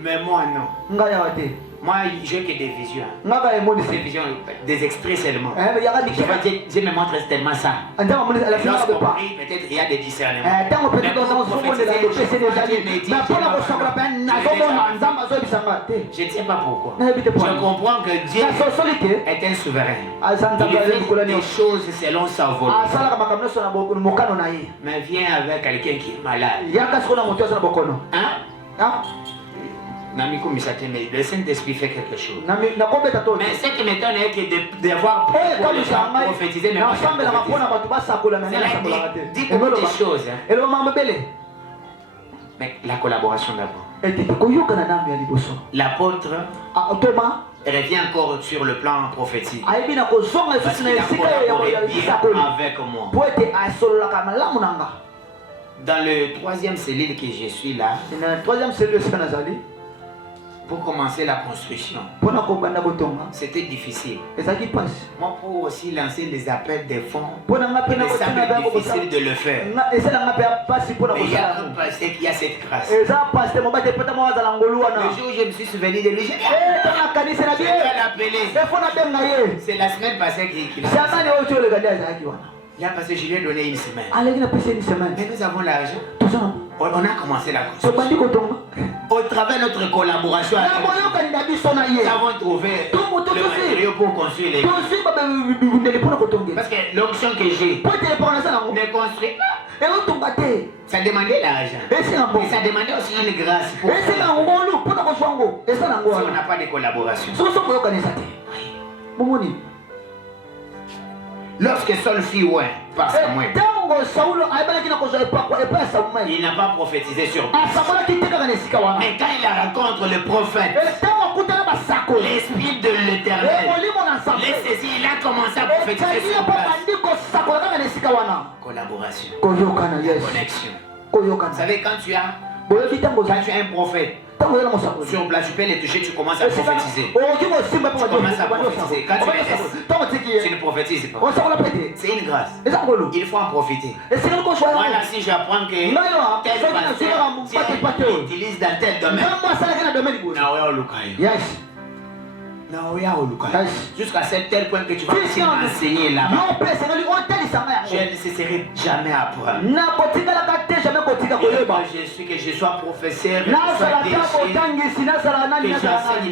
Mais moi non. Moi, j'ai que des visions. Des visions, des extraits seulement. Je me montre tellement ça. Lorsqu'on prie, peut-être il y a des discernements. Mais pour prophétiser, je ne sais pas pourquoi. Je comprends que Dieu est un souverain. Il fait des choses selon sa volonté. Mais viens avec quelqu'un qui est malade. Hein? Le Saint-Esprit fait quelque chose. Mais ce qui m'étonne est que d'avoir prophétisé, mais pas dit beaucoup de choses. Mais la collaboration d'abord. L'apôtre revient encore sur le plan prophétique. Parce qu'il a collaboré bien avec moi. Dans le 3e cellule que je suis là, pour commencer la construction, c'était difficile. Moi, pour aussi lancer les appels des fonds, il me semble difficile de le faire. Mais il y a un pasteur qui a cette grâce. Le jour où je me suis souvenu de lui, j'ai dit, je vais l'appeler. C'est la semaine passée qu'il a fait. Il a passé, je lui ai donné 1 semaine. Mais nous avons l'argent. On a commencé la construction. Au travers de notre collaboration avec nous avons trouvé le matériau pour construire les choses. Parce que l'onction que j'ai ne construit pas. Ça demandait l'argent. Et ça demandait aussi une grâce. Si on n'a pas de collaboration. Lorsque Saul fit ouais par Samuel, il n'a pas prophétisé sur lui. Mais quand il rencontre le prophète, l'esprit de l'Éternel les saisit, il a commencé à prophétiser sur place. Collaboration, connexion. Vous savez, quand tu as un prophète, sur place, tu peux les toucher, tu commences à prophétiser. Tu commences à prophétiser. Quand tu les laisses, tu ne prophétises pas. C'est une grâce. Il faut en profiter. Voilà, si j'apprends que tel pasteur utilise dans tel domaine, jusqu'à tel point que tu vas enseigner là-bas, je ne cesserai jamais à apprendre. Je suis que je sois professeur, que j'enseigne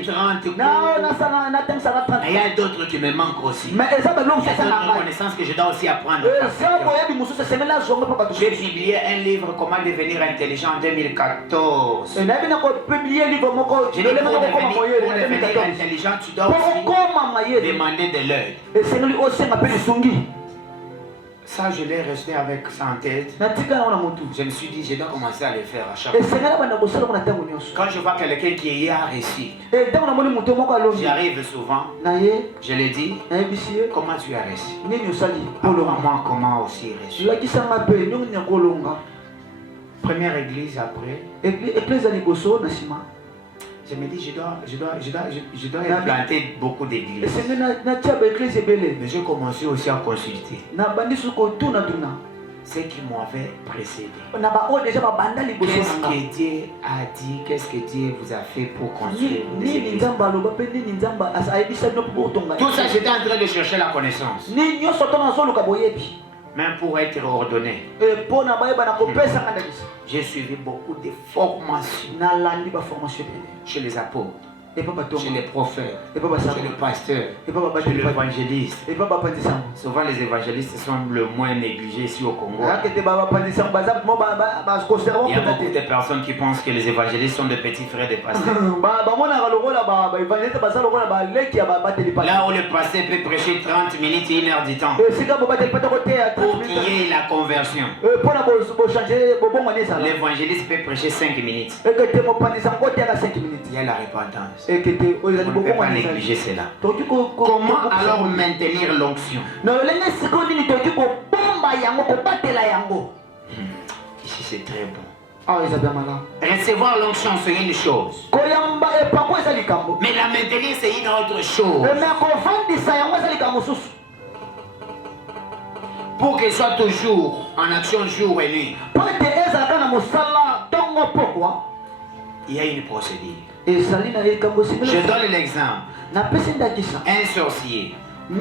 30 cours. Mais il y a d'autres qui me manquent aussi. Il y a d'autres connaissances que je dois aussi apprendre. J'ai publié un livre, Comment devenir intelligent, en 2014. Je dis pour devenir intelligent, tu dois aussi demander de l'aide. Ça, je l'ai resté avec ça en tête. Je me suis dit, je dois commencer à le faire à chaque fois. Quand je vois quelqu'un qui a réussi, j'arrive souvent, je lui dis, comment tu as réussi? Apprends-moi comment aussi réussir. Première église après. Je me dis, je dois implanter beaucoup d'églises. Mais j'ai commencé aussi à consulter. ceux qui m'avaient précédé. na ba o déjà ba banda liboso Qu'est-ce nanga. que Dieu a dit? Qu'est-ce que Dieu vous a fait pour construire des Ni églises? nzamba loba pe ni nzamba asayebisa bino po tonga. Tout ça, j'étais en train de chercher la connaissance. Ni nyoso tona so luka boyebi. Même pour être ordonné, E pona bayeba na kopesa kanda bisa. j'ai suivi beaucoup de formations Na landi ba formation bele. chez les apôtres, E papa chez tonga. les prophètes, E papa sa. chez le pasteur, E papa chez bateli. l'évangéliste. E papa pandisa. Souvent, les évangélistes sont le moins négligés ici au Congo. Akete baba pandisa baza mo ba conserver Il y a beaucoup peut-être. de personnes qui pensent que les évangélistes sont de petits frères des pasteurs. Ba mona ka lokola ba evangeliste baza lokola ba leki ya ba bateli pa. Là où le pasteur peut prêcher 30 minutes et 1 heure du temps E sika bo bateli pa ko te ya. pour qu'il y ait la conversion. E pona bo changer bo bongo nesa. L'évangéliste peut prêcher 5 minutes. E que te mo pandisa ko te ya 5 minutes. Il y a la repentance. Et que te On ne peut pas négliger cela. Comment alors maintenir l'onction? Ici c'est très bon. Recevoir l'onction c'est une chose. Mais la maintenir c'est une autre chose. Pour qu'elle soit toujours en action jour et nuit, il y a une procédure. Je donne l'exemple. Un sorcier, il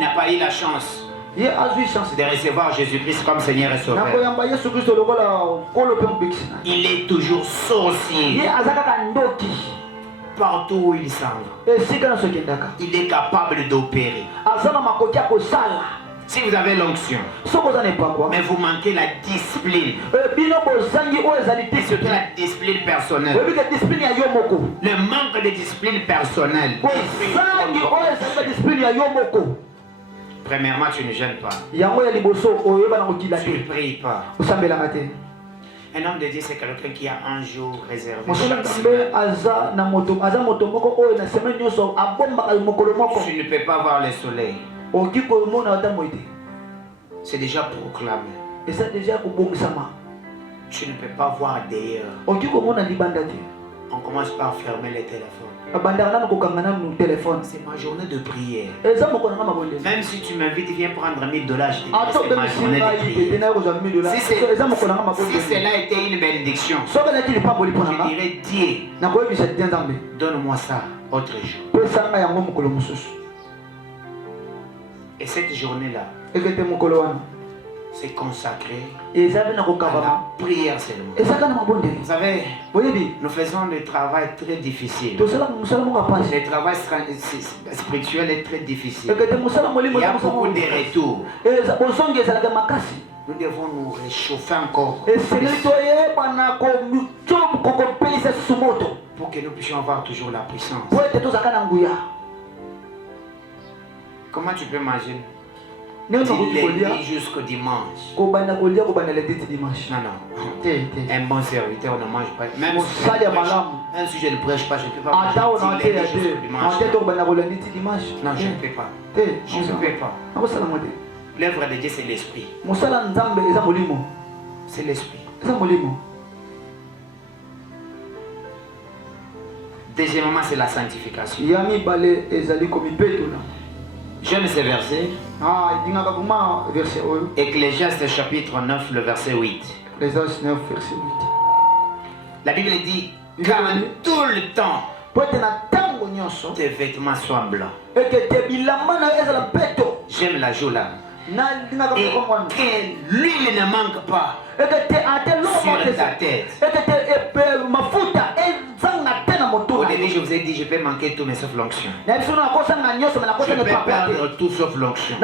n'a pas eu la chance de recevoir Jésus-Christ comme Seigneur et Sauveur. Il est toujours sorcier. Partout où il s'en va, il est capable d'opérer. Si vous avez l'onction, mais vous manquez la discipline, et surtout la discipline personnelle, le manque de discipline personnelle, premièrement, tu ne gênes pas, tu ne pries pas. Un homme de Dieu, c'est quelqu'un qui a un jour réservé chaque semaine. Tu ne peux pas voir le soleil. C'est déjà proclamé. Tu ne peux pas voir d'ailleurs. On commence par fermer les téléphones. C'est ma journée de prière. Même si tu m'invites, viens prendre $1000, je te dis c'est ma journée de prière. Si cela était une bénédiction, je dirais Dieu, donne-moi ça autre jour. Et cette journée-là, c'est consacré à la prière seulement. Vous savez, nous faisons des travail très difficile. Le travail spirituel est très difficil. Il y a beaucoup de retours. Nous devons nous réchauffer encore pour que nous puissions avoir toujours la puissance. Comment tu peux manger du lundi jusqu'au dimanche? Non, non. Un bon serviteur ne mange pas. Même si je ne prêche pas, je ne peux pas manger du lundi jusqu'au dimanche. Non, je ne peux pas. Je ne peux pas. L'œuvre de Dieu, c'est l'esprit. C'est l'esprit. Deuxièmement, c'est la sanctification. J'aime ce verset. Ecclésiaste chapitre 9, le verset 8. La Bible dit car tout le temps tes vêtements soient blancs. J'aime la joue là. Et que l'huile ne manque pas sur ta tête. Au début, je vous ai dit, je peux manquer tout, mais sauf l'onction. Je peux perdre tout sauf l'onction.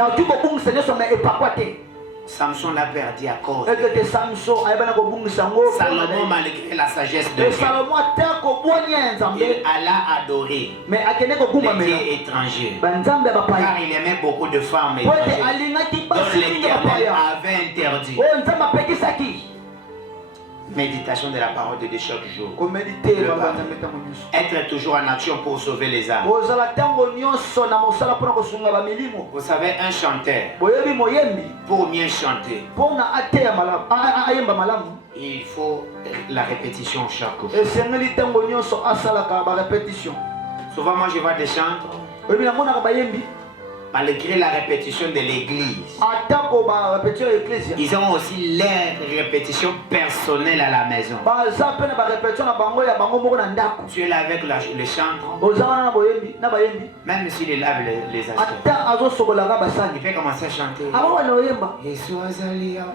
Samson l'a perdu à cause. Salomon, malgré la sagesse de Dieu, il alla adorer les dieux étrangers. Car il aimait beaucoup de femmes étrangères dont l'Éternel avait interdit. Méditation de la parole de Dieu chaque jour. Être toujours en action pour sauver les âmes. Vous savez, un chanteur, pour mieux chanter, il faut la répétition chaque jour. Souvent, moi je vois des chantres, malgré la répétition de l'église, atako ba répétition église ils ont aussi leur répétition personnelle à la maison. baza pe na ba répétition na bango ya bango moko na ndako Tu es là avec le chantre, ozana na boyembi na bayembi même s'il lave les assiettes. ata azo sokolaka Il basani peut commencer à chanter. aba wana oyemba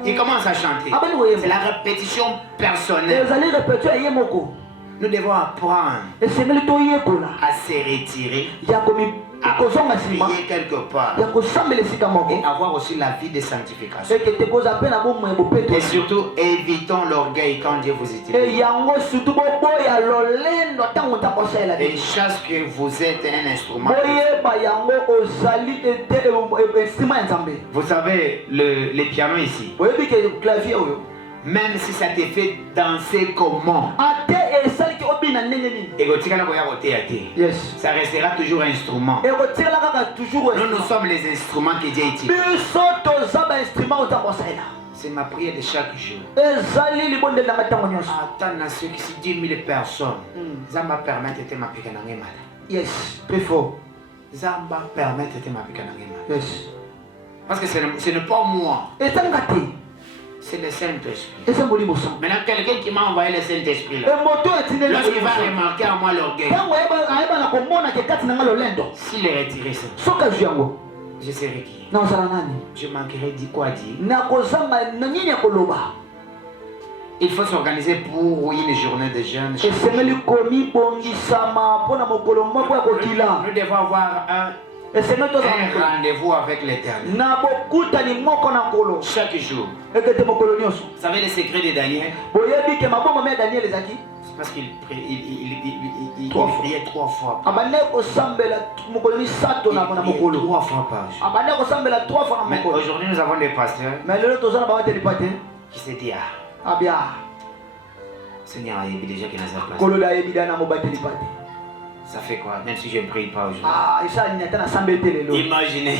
Il commence à chanter. abani C'est oyemba la répétition personnelle. ezali répétition ye moko Nous devons apprendre esengeli toyekola à se retirer, ya komi à kozonga nsima prier quelque part ya kosambela esika moko et avoir aussi la vie de sanctification. eke te koza pe na bomoi bopeto Et surtout, évitons l'orgueil quand Dieu vous utilise. e yango surtout boboya lolendo ntango ntango osalela Et chaque que vous êtes un instrument. boyeba yango ozali ete nsima ya nzambe Vous savez, les pianos ici, boyebi ke clavier oyo même si ça te fait danser comment, ate esaliki obina ndenge nini yes, ça restera toujours un instrument. ekotikala kaka toujours Nous sommes les instruments que Dieu utilise. biso toza bainstrument otango osalela C'est ma prière de chaque jour. ezali libondeli nanga ntango nyonso Attends à ceux qui sont 10 000 personnes. Zamba permettre de m'appliquer dans les malades. yes très fort Zamba permettre de m'appliquer dans les malades. yes Parce que ce n'est pas moi, ezanga te c'est le Saint-Esprit. eza molimo sang Maintenant, quelqu'un qui m'a envoyé le Saint-Esprit là, emoto etindeli lorsqu'il va remarquer à moi l'orgueil, ntango ayeba na komona ke kati nanga lolendo s'il est retiré ça, soki azwi yango je serai qui? nazala nani Je manquerai dit quoi dire? nakozanga na nini ya koloba Il faut s'organiser pour une journée de jeûne. esengeli komibongisama mpo na mokolo moko ya kokila Nous devons avoir un esengeli tozala rendez-vous avec l'Éternel. na bokutani moko na nkolo Chaque jour. ekete mokolo nyonso Vous savez le secret de Daniel? boyebi ke mabombo me ya daniel ezalaki C'est parce qu'il il 3 fois. priait 3 fois. abande kosambela mokolo misato na Il priait mokolo 3 fois par jour. abande kosambela 3 fois na Mais mokolo aujourd'hui, nous avons des pasteurs mais lelo toza na bawateli pa te qui se disent ah, abia Seigneur, il y a déjà qui n'a pas place. kololo ayebi dana mobateli pa te Ça fait quoi? Même si je ne prie pas aujourd'hui. esala nini ata nasambeli te lelo Imaginez,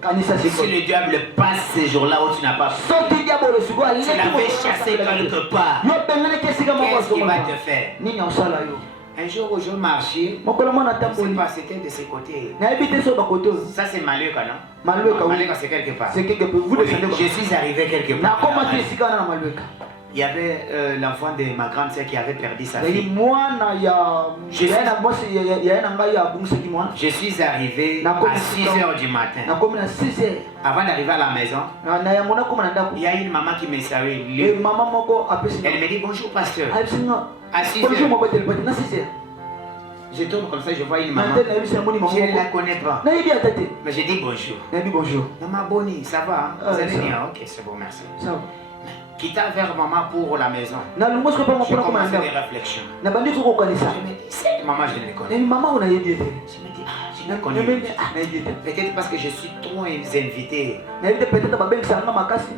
kanisa si sikoyo le diable passe ces jours-là où tu n'as pas prié, soki diabolo sikoyo tu l'avais chassé quelque part, yo penganaki esika moko qu'est-ce qu'il va asomaka te faire? nini osala yo Un jour où je marchais, mokolo mwana je ne sais tamboli pas, c'était de ce côté. nayebi te so bakote oyo Ça, c'est Maluka, non? Maluka, oui. Maluka, c'est quelque part. c'est quelque peu vous Oui, descendez je suis arrivé quelque part. nakoma te esika wana na malweka Il y avait l'enfant de ma grande sœur qui avait perdu sa ezali fille. mwana yaye na mwasi yaye na ngai abungisaki mwana Je suis arrivé à 6 h du matin. nakomi na 6 heures Avant d'arriver à la maison, na yango nakoma na ndako il y a une maman qui me savait. e mama moko apesi Elle me dit bonjour pasteur. ayebisinga À 6 bonjour h, mobeteli pati na 6 heures je tourne comme ça, je vois une na maman. nte nayebisi namoni mama Je ne la moko connais pas. nayebi ata te Mais j'ai dit bonjour. nayebi bonjour Maman Bonnie, ça va? Hein? Ah, Vous allez ça bien? va. Ok, c'est bon, merci. sawa Quitta vers maman pour la maison. nalungo soki mpa J'ai mokona koma na commencé des ndako réflexions. nabandi kokokanisa Je me dis, cette maman, je ne le connais nani mama oyo nayebi ete pas. Je me dis, ah, je ne le connais nayebi pas. nayebi ete Peut-être parce que je suis trop invité nayebi te peut-être babengisaka nga makasi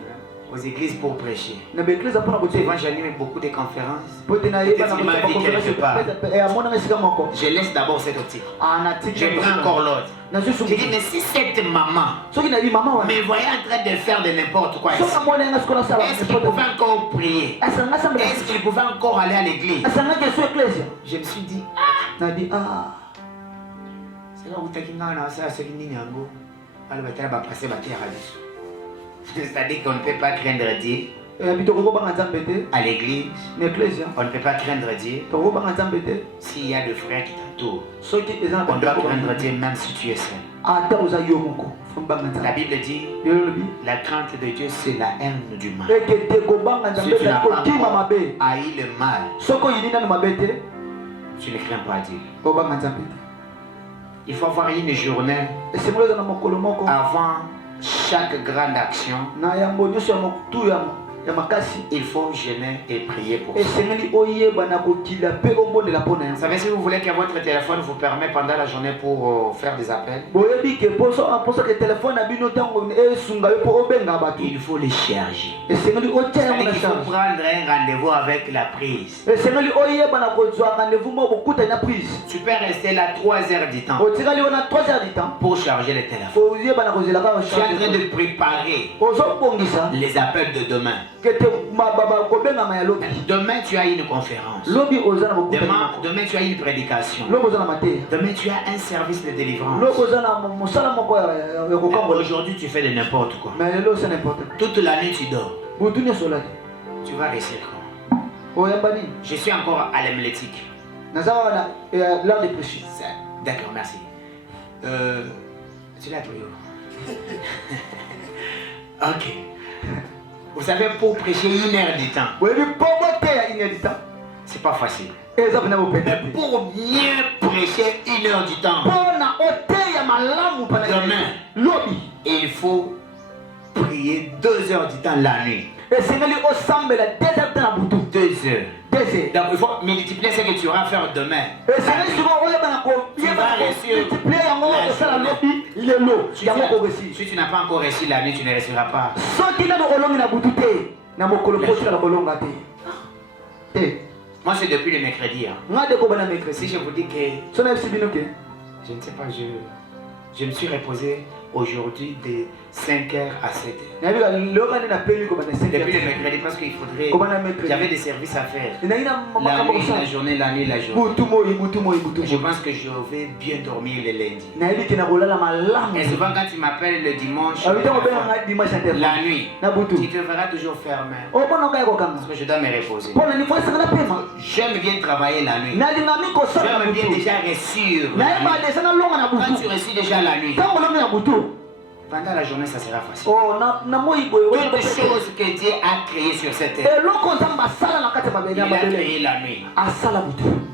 aux églises pour prêcher. na baeglise mpona Souvent, bote j'anime beaucoup de conférences. po te nayeba na Peut-être il m'a vu quelque part. amonanga esika moko Je laisse d'abord cette optique. natiki Je prends encore l'autre. nazwi Je dis, mais si cette maman soki nayebi mama wana me voyait en train de faire de n'importe quoi soki ici, namona yanga sikoyo nasala est-ce qu'il pouvait encore prier? asanga asambela Est-ce qu'il pouvait encore aller à l'église? asangaki eso ecclesia Je me suis dit, nadi c'est là où tu as ce qui n'est pas alors tu vas passer à c'est-à-dire qu'on ne peut pas craindre Dieu bitokokobanga nzambe te à l'église. na ecclesia On ne peut pas craindre Dieu tokokobanga nzambe te s'il y a des frères qui t'entourent. soki eza na On doit craindre Dieu même si tu es seul. ata oza yo moko fobanga La nzambe Bible dit, lolobi la crainte de Dieu c'est la haine du mal. ekete kobanga Si nzambe tu n'as ezali pas kotima mabe encore haï le mal, soki oyini nanu mabe te tu ne crains pas Dieu. kobanga nzambe te Il faut avoir une journée esengeli eza na mokolo moko avant chaque grande action. na yango nyonso ya motu ya makasi Il faut jeûner et prier pour ça. esengeli oyeba na kokila mpe obondela mpo na Vous yango savez, si vous voulez que votre téléphone vous permette pendant la journée pour faire des appels, boyebi ke mposoke telefone na bino ntango esunga yo mpo obenga bato il faut les charger. esengeli otia yango C'est-à-dire na qu'il faut prendre un rendez-vous avec la prise. Tu peux rester là 3 heures du temps pour charger le téléphone. Tu es en train de préparer les appels de demain. Demain, tu as une conférence. Demain, tu as une prédication. Demain, tu as un service de délivrance. Aujourd'hui, tu fais de n'importe quoi. Toute la nuit, tu dors. Tu vas réussir comment? Je suis encore à l'hémélétique. D'accord, merci. Tu l'as trouvé. Ok. Vous savez, pour prêcher 1 heure du temps, c'est pas facile. Mais pour bien prêcher 1 heure du temps, demain, il faut prier 2 heures du temps la nuit. 2 heures. Donc il faut multiplier ce que tu auras à faire demain. Tu vas réussir la journée. Si tu n'as pas encore réussi la nuit, tu ne réussiras pas. Moi c'est depuis le mercredi. Si je vous dis que je ne sais pas, je me suis reposé aujourd'hui de 5h à 7h. Depuis le mercredi parce qu'il faudrait... J'avais des services à faire. La nuit, la journée, la nuit, la journée. Je pense que je vais bien dormir le lundi. Et souvent quand tu m'appelles le dimanche, la nuit, tu te verras toujours fermé. Parce que je dois me reposer. J'aime bien travailler la nuit. J'aime bien déjà réussir. Quand tu réussis déjà la nuit, pendant la journée, ça sera facile. Quelque chose que Dieu a créé sur cette terre. Il a créé la nuit.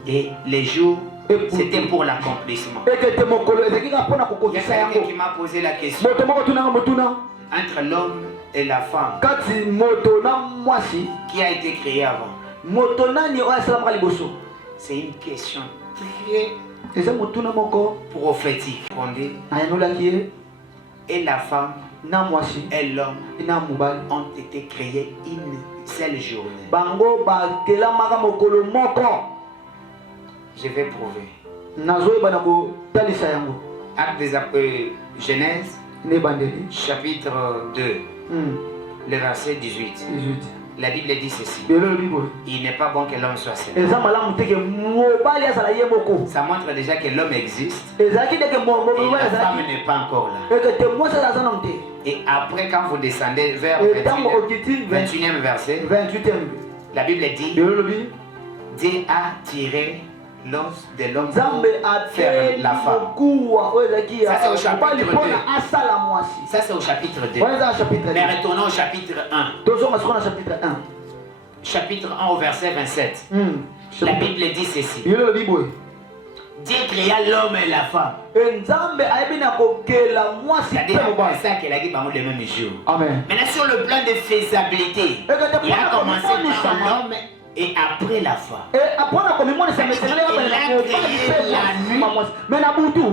Et les jours, c'était pour l'accomplissement. Il y a quelqu'un qui m'a posé la question. Entre l'homme et la femme, qui a été créé avant? C'est une question très prophétique. Et la femme et l'homme ont été créés une seule journée. Je vais prouver. Acte des Genèse, chapitre 2, le verset 18. La Bible dit ceci. Il n'est pas bon que l'homme soit seul. Ça montre déjà que l'homme existe. Et la femme n'est pas encore là. Et après, quand vous descendez vers 21e verset, la Bible dit Dieu a tiré l'os de l'homme pour faire la femme. Ça c'est au chapitre 2. Ça c'est au chapitre 2. Mais retournons au chapitre 1. Chapitre 1 au verset 27. La Bible dit ceci. Dieu créa l'homme et la femme. C'est-à-dire ça qu'il a dit par le même jour. Maintenant sur le plan de faisabilité, il a commencé par l'homme et après la femme. Il a créé la nuit,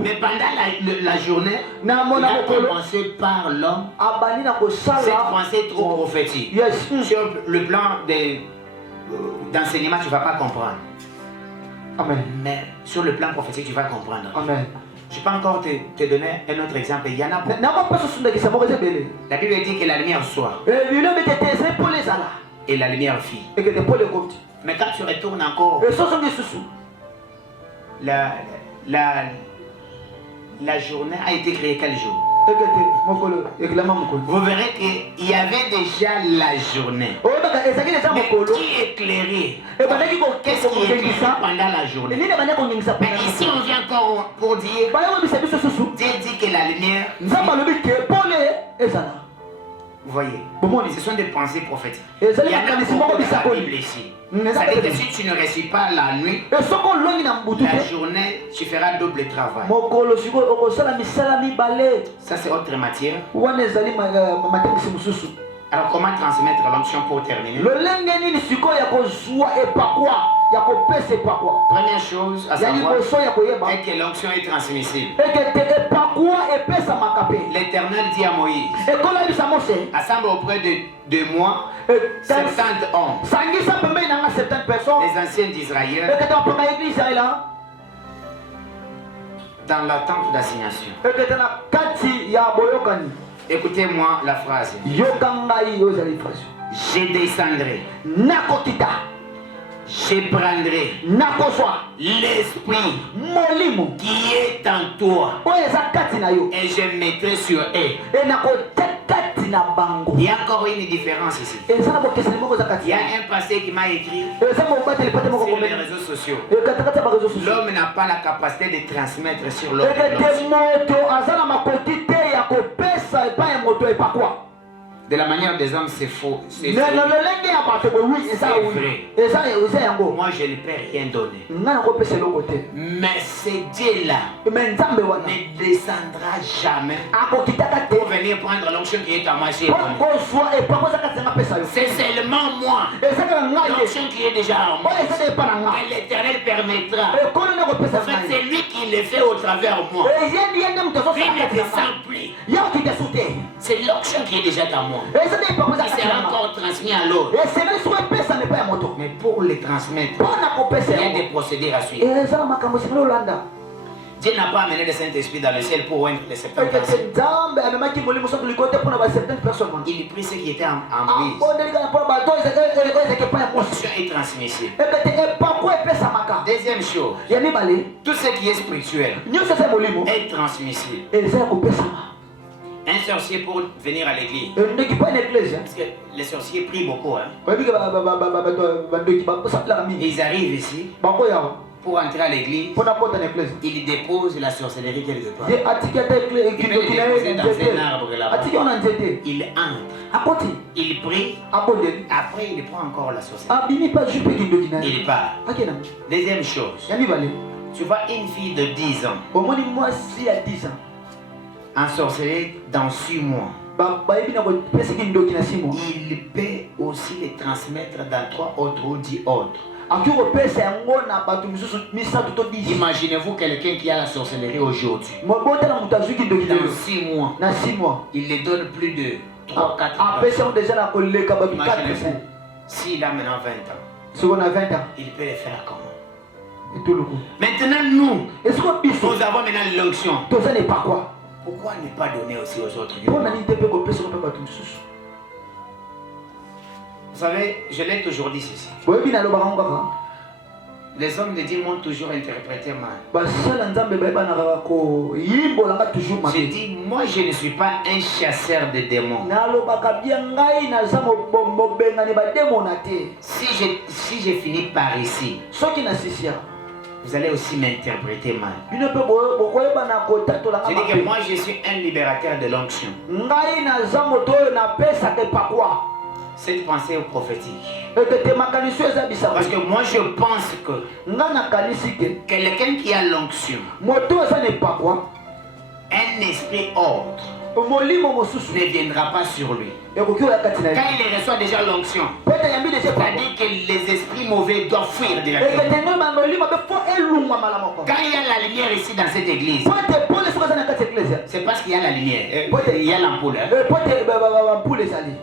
mais pendant la journée, il a commencé par l'homme. Cette pensée est trop prophétique. Sur le plan d'enseignement, tu ne vas pas comprendre. Mais sur le plan prophétique, tu vas comprendre. Je peux encore te donner un autre exemple. Il y en a beaucoup. La Bible dit que la lumière soit. Et la lumière fit. Mais quand tu retournes encore, la journée a été créée quel jour? Vous verrez qu'il y avait déjà la journée. Mais qui éclairait? Qu'est-ce qui éclairait pendant la journée? Mais ici on vient encore pour dire, Dieu dit que la lumière. Vous voyez, ce sont des pensées prophétiques. Il y en a beaucoup dans la Bible ici. C'est-à-dire que si tu ne réussis pas la nuit, la journée, tu feras double travail. Ça c'est autre matière. Alors comment transmettre l'onction pour terminer? ya kopesa epakwa. Première chose à Ya savoir liboso ya koyeba est que l'onction est transmissible. eke te epakwa epesa makape. L'Éternel dit à Moïse, Ekola bisa Mose assemble auprès de moi 70 hommes, sangisa pembeni nanga 70 personnes. les anciens d'Israël, Eke te wapanga église ya ela. dans la tente d'assignation. Eke te na kati ya boyokani. Écoutez-moi la phrase. Yoka ngai yo ezali phrase. Je descendrai, Nakokita. je prendrai Nakozwa. l'esprit Molimo. qui est en toi Oyo eza kati na yo. et je mettrai sur eux. E nakote kati na bango. Il y a encore une différence ici. Eza na bokeseni moko eza Il kati. y a un passé qui m'a écrit Eza mobateli pate moko sur les komeli. réseaux sociaux. Katikati ya bareseau sociaux. L'homme n'a pas la capacité de transmettre sur l'autre. Eke te moto aza na makoti te ya kopesa epai ya moto epakwa. De la manière des hommes, c'est faux. C'est Na lolenge ya bato boye oui eza C'est oui. vrai. Eza yango. Moi, je ne peux rien donner. Nga nakopesa eloko te. Mais ce Dieu-là Me nzambe wana ne descendra jamais akokitaka te pour venir prendre l'onction qui est à moi chez po moi. kozwa epakwa eza kati ya mapesa yo. C'est seulement moi. Eza kaka ngai te. L'onction qui est déjà à moi. Oyo eza epa na nga. Et l'Éternel permettra. Ekolo na kopesa En fait, ngai. c'est lui qui le fait au travers de moi. Yende moto Lui azosala ne kati na nga. descend plus. Yo okitesu te. C'est l'onction qui est déjà à moi. Eza nde epakwa eza Qui kati sera na nga. encore transmis à l'autre. Esengeli soki epesa na epai ya moto. Mais pour les transmettre, Mpo na kopesa il y a yango. des procédures à suivre. Eza na makambo esengeli olanda. Dieu n'a pas amené le Saint-Esprit dans le ciel pour oindre les 70 Eke personnes. te nzambe amemaki molimo soki likolo te mpona ba 70 personnes wana. Il prit ce qui était en Moïse. Abondeli kaka mpona bato oyo ezaki epai ya mosi. L'onction est transmissible. Eke te epakwa epesamaka. Deuxième chose, Ya mibale tout ce qui est spirituel nyonso eza molimo est transmissible. eza ya kopesama. Un sorcier pour venir à l'église. Ndoki mpo na eklese Parce que les sorciers prient beaucoup. Hein. oyebi ke bato bandoki basalaka mingi Ils arrivent ici bakoyawa pour entrer à l'église. mpo na kota na eklese. Ils déposent la sorcellerie quelque part. ye atiki ata kindoki na ye nzete atiki wana nzete Il entre, akoti il prie, abondeli après il prend encore la sorcellerie. abimi mpe azwi mpe kindoki na ye Il part. akena Deuxième chose, ya mibale tu vois une fille de 10 ans omoni mwasi ya 10 ans ensorcelée dans 6 mois. bayebi na kopesa kindoki na 6 mois Il peut aussi les transmettre dans 3 autres ou 10 autres. akoki kopesa yango na bato misusu misato to 10. Imaginez-vous quelqu'un qui a la sorcellerie aujourd'hui. botala moto azwi kindoki na yo Dans 6 mois, na 6 mois il les donne plus de 3-4 apesa yango deja na koleka babi 4 Imaginez-vous, s'il a maintenant 20 ans, siko na 20 ans il peut le faire comment? etuluku Maintenant, nous, esiko biso nous avons maintenant l'onction. toza na epakwa Pourquoi ne pas donner aussi aux autres? mpo na nini te mpe kopesa mpe bato misusu. Vous savez, je l'ai toujours dit ceci. boyebi nalobaka ngo kaka Les hommes de Dieu m'ont toujours interprété mal. basala nzambe bayebanaka koyimbolanga toujours J'ai mabe. dit, moi je ne suis pas un chasseur de démons. nalobaka bia ngai naza mobengani bademona te. Si je finis par ici, soki nasisia vous allez aussi m'interpréter mal. bino mpe bokoyebana kotatolanga Je dis que mabe. moi je suis un libérateur de l'onction. ngai naza moto oyo napesaka epakwa Cette pensée est prophétique. eke te makanisi oyo eza Parce que bisaka moi je pense que ngai nakanisi ke quelqu'un qui a l'onction, moto oyo eza na epakwa un esprit autre, molimo mosusu ne viendra pas sur lui. ekoki oya kati na ye Quand il reçoit déjà l'onction, po ete yambi deja epakwa c'est-à-dire que les esprits mauvais doivent fuir eke directement. te ngoi molimo abe fo elungwa mala moko Quand il y a la lumière ici dans cette église, po ete pole soki aza na kati ya eklesia c'est parce qu'il y a la lumière. Il y a l'ampoule. Hein. po ete bampule ezali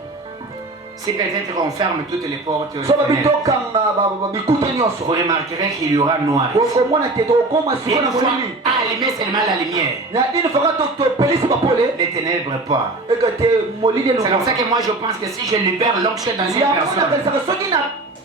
Si peut-être on ferme toutes les portes, so babi tokanga bikuke vous nyonso remarquerez qu'il y aura noir. okomona te tokokoma siko Une na fois molili allumé seulement la lumière, na une fois topelisi bapole les ténèbres pas. eke te molili C'est comme ça que moi je pense que si je libère l'onction dans une personne, elungakanisaka soki na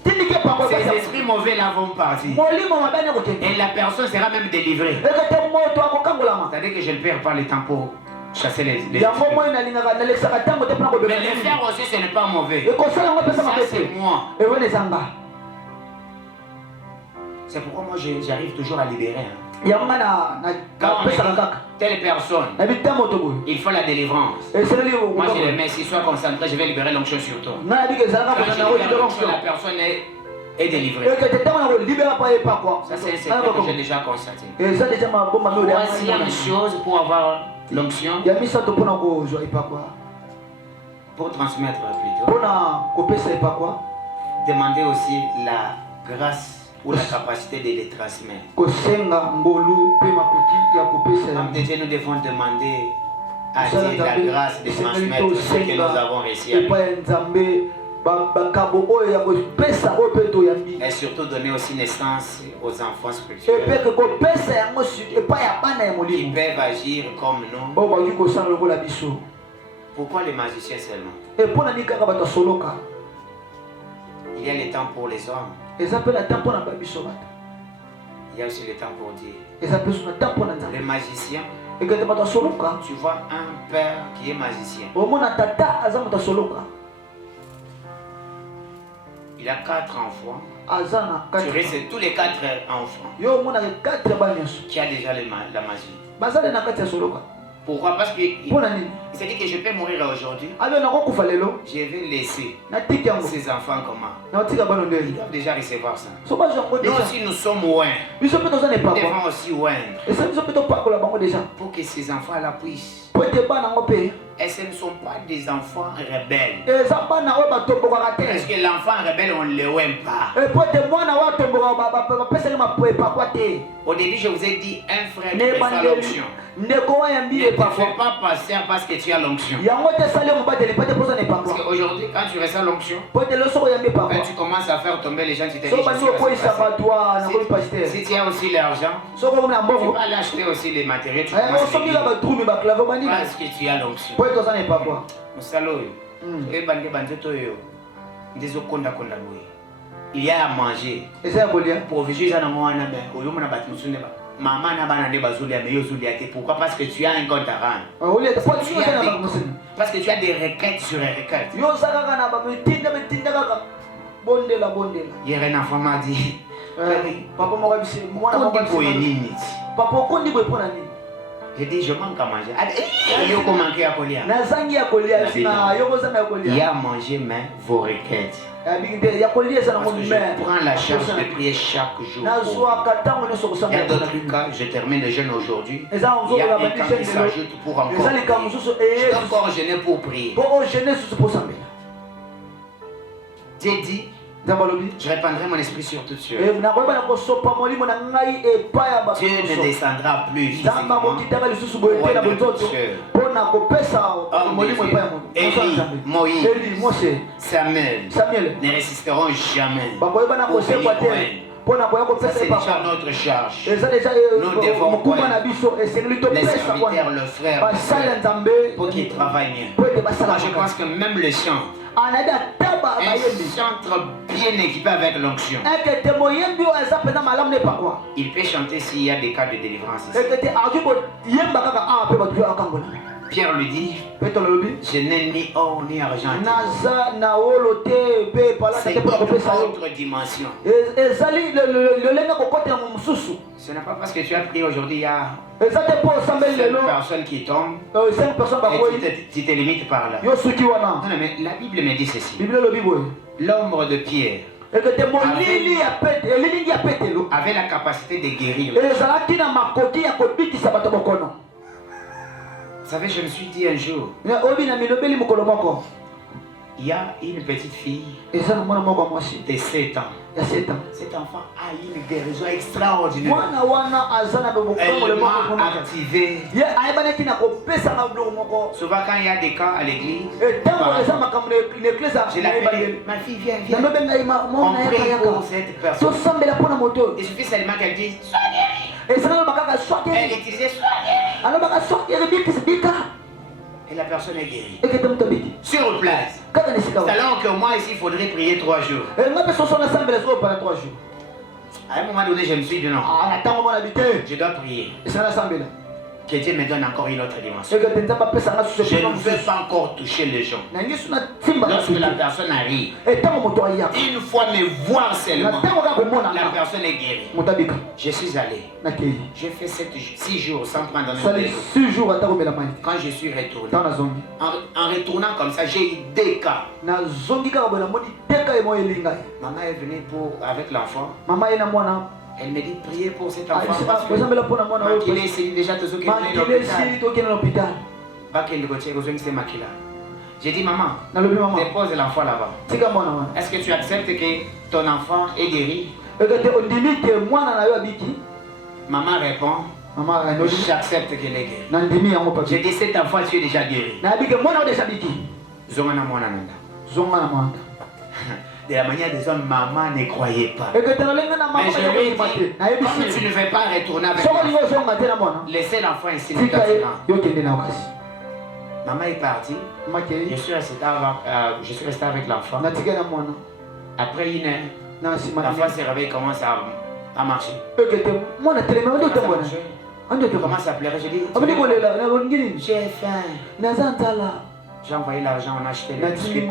tindiki epakwa ces esprits mauvais là vont partir. molimo mabani ekokende Et la personne sera même délivrée. eke te moto akokangolama C'est-à-dire que je ne perds pas le temps pour chasser les yango esprits. moi nalingaka nalekisaka ntango te mpona Mais kobema le faire aussi, ce n'est pas mauvais. ekosala yango mpesa Ça, mabe c'est te moi. ewene ezanga C'est pourquoi moi j'arrive toujours à libérer. Hein. yango nga Quand on me napesaka dit kaka telle personne, nayebi nta moto boye il faut la délivrance. eseleli Moi je le mets, s'il soit concentré, je vais libérer l'onction sur toi. nga nayebi ke ezalaka Quand je mpona libère kolibera l'onction, onction la personne est délivrée. eke te ntango na kolibera mpa epakwa Ça c'est un secret que j'ai déjà constaté. eza deja mabomba mio Troisième chose pour avoir l'onction, ya misato mpona kozwa epakwa pour transmettre plutôt, mpona kopesa epakwa demander aussi la grâce ou la capacité de les transmettre. kosenga ngolu pe makoki ya kopesa Comme de Dieu, nous devons demander à Dieu la grâce de transmettre ce que nous avons reçu à lui. Et surtout donner aussi naissance aux enfants spirituels. Ils peuvent agir comme nous. Pourquoi les magiciens seulement? Il y a le temps pour les hommes. Il y a aussi le temps pour Dieu. Les magiciens, tu vois un père qui est magicien. Il a 4 enfants. Tu restes tous les 4 enfants qui a déjà la magie. Pourquoi? Parce qu'il s'est dit que je peux mourir aujourd'hui. Je vais laisser ces enfants comment? Ils doivent déjà recevoir ça. Nous aussi nous sommes loin. Nous devons aussi loindre. Pour que ces enfants-là puissent. Et ce ne sont pas des enfants rebelles. Parce que l'enfant rebelle, on ne le aime pas. Au début, je vous ai dit, un frère qui reçoit l'onction. Ne te fais pas passer parce que tu as l'onction. Parce qu'aujourd'hui, quand tu reçois l'onction, quand tu commences à faire tomber les gens, tu te dis, si tu as aussi l'argent, tu vas aller acheter aussi les matériaux. Tu commences parce que tu as l'onction. Il y a à manger. Pourquoi? Parce que tu as un compte à rendre. Parce que tu as des requêtes sur les requêtes. Hier, un enfant m'a dit, j'ai dit, je manque à manger. Il y a à manger, mais vos requêtes. Parce que je prends la charge de prier chaque jour. Il y a d'autres cas, je termine le jeûne aujourd'hui. Il y a un cas qui s'ajoute pour encore prier. Je dois encore jeûner pour prier. Dieu dit, je répandrai mon esprit sur toutes choses. Dieu ne descendra plus physiquement Élie, Moïse, Samuel ne résisteront jamais au ça, c'est déjà notre charge. Nous devons voir les serviteurs, le frère, pour qu'ils travaillent bien. Moi, je pense que même le chant, un chantre bien équipé avec l'onction, il peut chanter s'il y a des cas de délivrance ici. Pierre lui dit, je n'ai ni or ni argent. C'est une autre dimension. Ce n'est pas parce que tu as prié aujourd'hui, il y a 5 personnes qui tombent et tu te limites par là. Non, mais la Bible me dit ceci. L'ombre de Pierre avait la capacité de guérir. Vous savez, je me suis dit un jour, il y a une petite fille de 7 ans. Cet enfant a une guérison extraordinaire. Elle m'a activé. Souvent quand il y a des cas à l'église, je l'appelle, ma fille viens. On prie pour cette personne. Il suffit seulement qu'elle dise, sois guérie. Elle utilisait sois guérie. Et la personne est guérie. Sur place. Alors que moi ici, il faudrait prier 3 jours. À un moment donné, je me suis dit non. Je dois prier. Que Dieu me donne encore une autre dimension. Je ne veux pas encore toucher les gens. Lorsque la personne arrive, une fois me voir seulement, la personne est guérie. Je suis allé. J'ai fait 6 jours sans prendre un verre. Quand je suis retourné, en retournant comme ça, j'ai eu 2 cas. Maman est venue avec l'enfant. Elle me dit prier pour cet enfant parce que il est déjà tout ce qui est à l'hôpital. J'ai dit maman, dépose l'enfant là-bas. Est-ce que tu acceptes que ton enfant est guéri? Maman répond. J'accepte qu'elle est guérie. J'ai dit cette fois tu es déjà guéri. De la manière des hommes, maman ne croyait pas. Mais je lui ai dit, comme tu ne veux pas retourner avec l'enfant, laissez l'enfant ici. Maman est partie. Je suis resté avec l'enfant. Après une heure, l'enfant s'est réveillé et commence à marcher. Il commence à pleurer. Je dis, j'ai faim. J'ai envoyé l'argent, on a acheté les biscuits.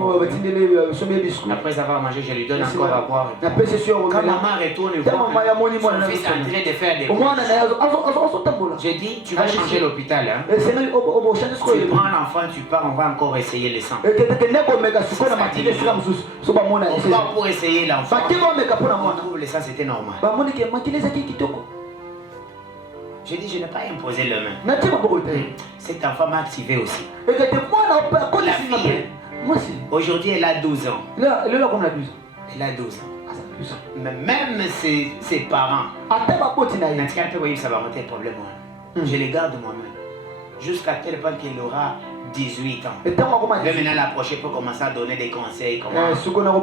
Après avoir mangé, je lui donne encore à boire. Quand maman retourne, il voit son fils est en train de faire des courses. J'ai dit, tu vas changer l'hôpital. Hein? Tu prends l'enfant, tu pars, on va encore essayer les sangs. Encore pour essayer l'enfant. On trouve les sangs, c'était normal. J'ai dit, je n'ai pas imposé le main. Cet enfant m'a activé aussi. La fille, aujourd'hui, elle a 12 ans. Elle a 12 ans. Mais même ses parents, ça va monter le problème. Je les garde moi-même. Jusqu'à tel point qu'il aura 18 ans. Je vais maintenant l'approcher pour commencer à donner des conseils. Comment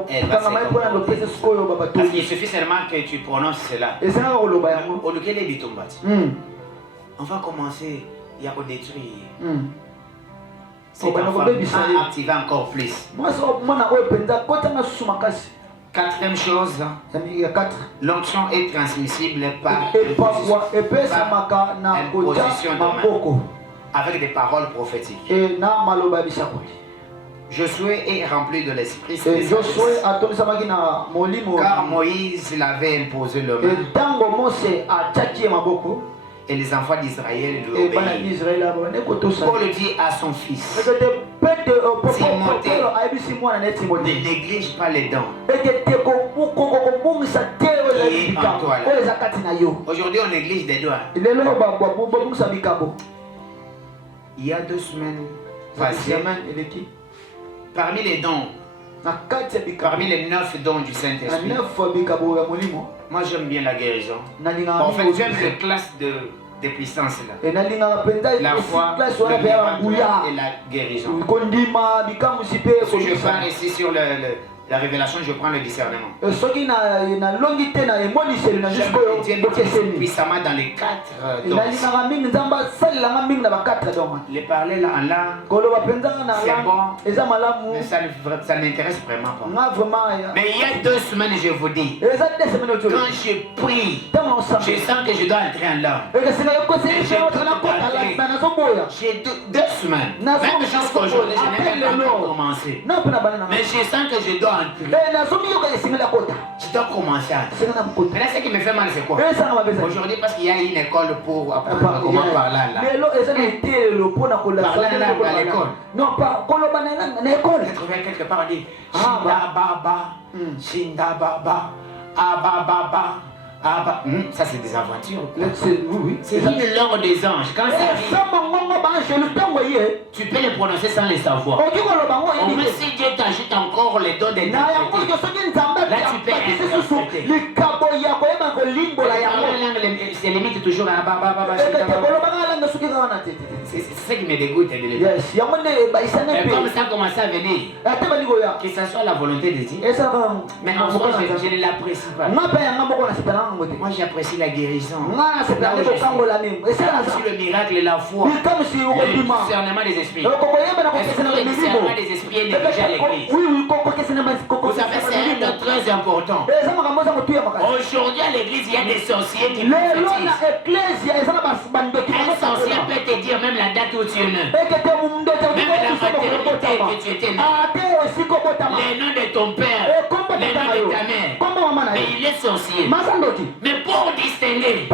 elle va se comporter. Parce qu'il suffit seulement que tu prononces cela. On va commencer à détruire. Cet enfant va activer encore plus. Quatrième chose, l'onction est transmissible par imposition de main, avec des paroles prophétiques. Josué est rempli de l'esprit Saint, car Moïse l'avait imposé le main. Et les enfants d'Israël lui obéissent. Paul dit à son fils, Timothée, ne néglige pas les dons qui est en toi. Aujourd'hui, on néglige des doigts. Il y a 2 semaines passées, parmi les dons, parmi les 9 dons du Saint-Esprit, moi j'aime bien la guérison. En fait, j'aime les classes de puissance là. La foi, le miracle et la guérison. Si je parle ici sur la révélation, je prends le discernement. J'aime puissamment dans les 4 dons. Les parler là en langue, c'est bon, mais ça ne m'intéresse vraiment pas. Mais il y a 2 semaines, je vous dis, quand je prie, je sens que je dois entrer en langue. J'ai 2 semaines, même jusqu'aujourd'hui, je n'ai même pas encore commencé. Mais je sens que je dois entrer. Je dois commencer à entrer. Mais là, ce qui me fait mal, c'est quoi? Aujourd'hui, parce qu'il y a une école pour apprendre comment parler là. Parler là à l'école. Non, pas j'ai trouvé quelque part, on dit Shinda Baba, Ababa. Ça c'est des aventures. C'est une langue des anges. Quand ça arrive, tu peux les prononcer sans les savoir. Au moins si Dieu t'ajoute encore les dons des interprétés, là tu peux interpréter. C'est limite toujours à c'est ce qui me dégoûte. Mais comme ça commence à venir, que ce soit la volonté de Dieu, mais en soi je ne l'apprécie pas. Moi j'apprécie la guérison. C'est le miracle et la foi. Le discernement des esprits. Est-ce que le discernement des esprits est négligé à l'église? Vous savez, c'est un autre très important. Aujourd'hui à l'église, il y a des sorciers qui prophétisent. Un sorcier peut te dire même la date où tu es né. Même la maternité que tu étais né. Les noms de ton père. Les noms de ta mère. Mais il est sorcier. Mais pour distinguer,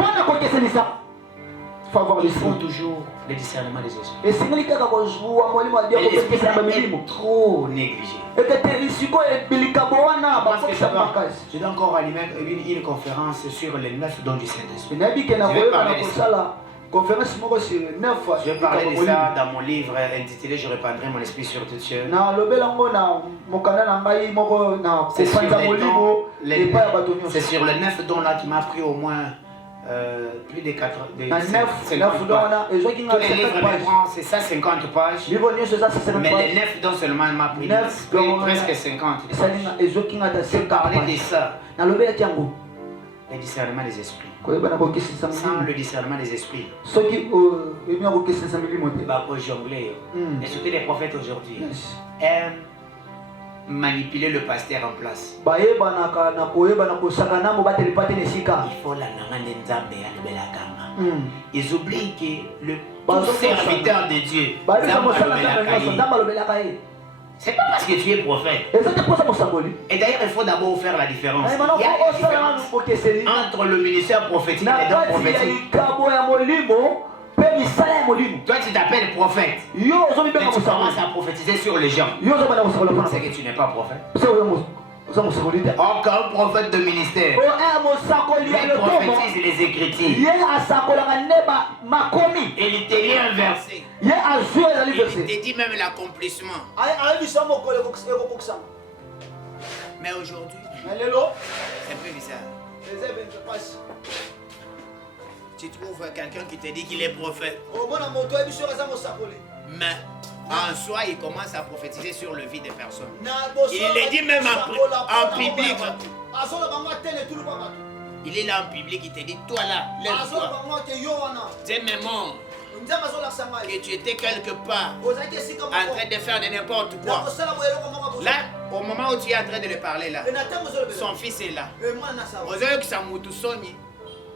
il faut toujours le discernement des esprits. Et l'esprit est trop négligé. Je dois encore animer une conférence sur les 9 dons du Saint-Esprit. Je vais parler de ça. conférence moko sur 9 Je parlais de ça dans mon livre intitulé Je répandrai mon esprit sur toutes choses. na lobelango na mokanda na ngai moko na kopanza molimo epai ya bato nyonso. C'est sur les 9 dons là qui m'a pris au moins plus de 4 na 9 dons wana ezwaki nga tous les livres maintenant c'est ça 50 pages. livre nyonso eza 50 Mais pages. les 9 dons seulement m'a pris 9 dons presque 50. ezali nga ezwaki nga ta 50 Parler de pages. ça, na lobelaki yango le discernement des esprits. koyeba na kokesisa Sans milimo le discernement des esprits, soki oyebi na kokesisa milimo te. bah, pour jongler. Et surtout les prophètes aujourd'hui Yes. aiment manipuler le pasteur en place. bayebanaka na koyeba na kosaka mo batelepa te na esika. Il faut la nangane nzambe ya libela kanga. Mm. Ils oublient que le Bah, tout serviteur de Dieu, bayebisa Nzambe mosala alobelaka nzambe nyonso ye. nzambe alobelaka ye. C'est pas parce que tu es prophète. eza te mposa mosakoli. Et d'ailleurs, il faut d'abord faire la différence. Ayi, Il mana y a une osala différence bokeseli entre le ministère prophétique na et les dons kati ya prophétiques. likabo ya molimo mpe misala ya molimo. Toi, tu t'appelles prophète. Yo Mais ozomibengaka tu mosakoli. commences à prophétiser sur les gens. Yo ozobanda kosakola mpona C'est que tu n'es pas prophète. oza mosakoli te. Aucun prophète de ministère o mosakoli ya il lotomo prophétise les Écritures. ye asakolaka nde makomi Et il te lit un verset. ye azwi ezali Il verse te dit même l'accomplissement. ayebisa mokolo ekokokisanga. Mais aujourd'hui, na lelo c'est un peu bizarre. eza ebenze pasi Tu trouves quelqu'un qui te dit qu'il est prophète. omona moto oyebi soki aza mosakoli Mais en soi, il commence à prophétiser sur le vie des personnes. na Il le dit même en public. azoloba ngo atele tulu kwa bato Il est là en public, il te dit, toi là, lève-toi. azoloba ngo ate yo wana C'est même nzambe azolakisa ngai que tu étais quelque part ozalaki esika en train de faire de n'importe na quoi. kosala boyeloko moko Là, au moment où tu es en train de le parler là, na ntango ozolobela son fils est là. mwana na sawa Ozoyokisa mutu soni,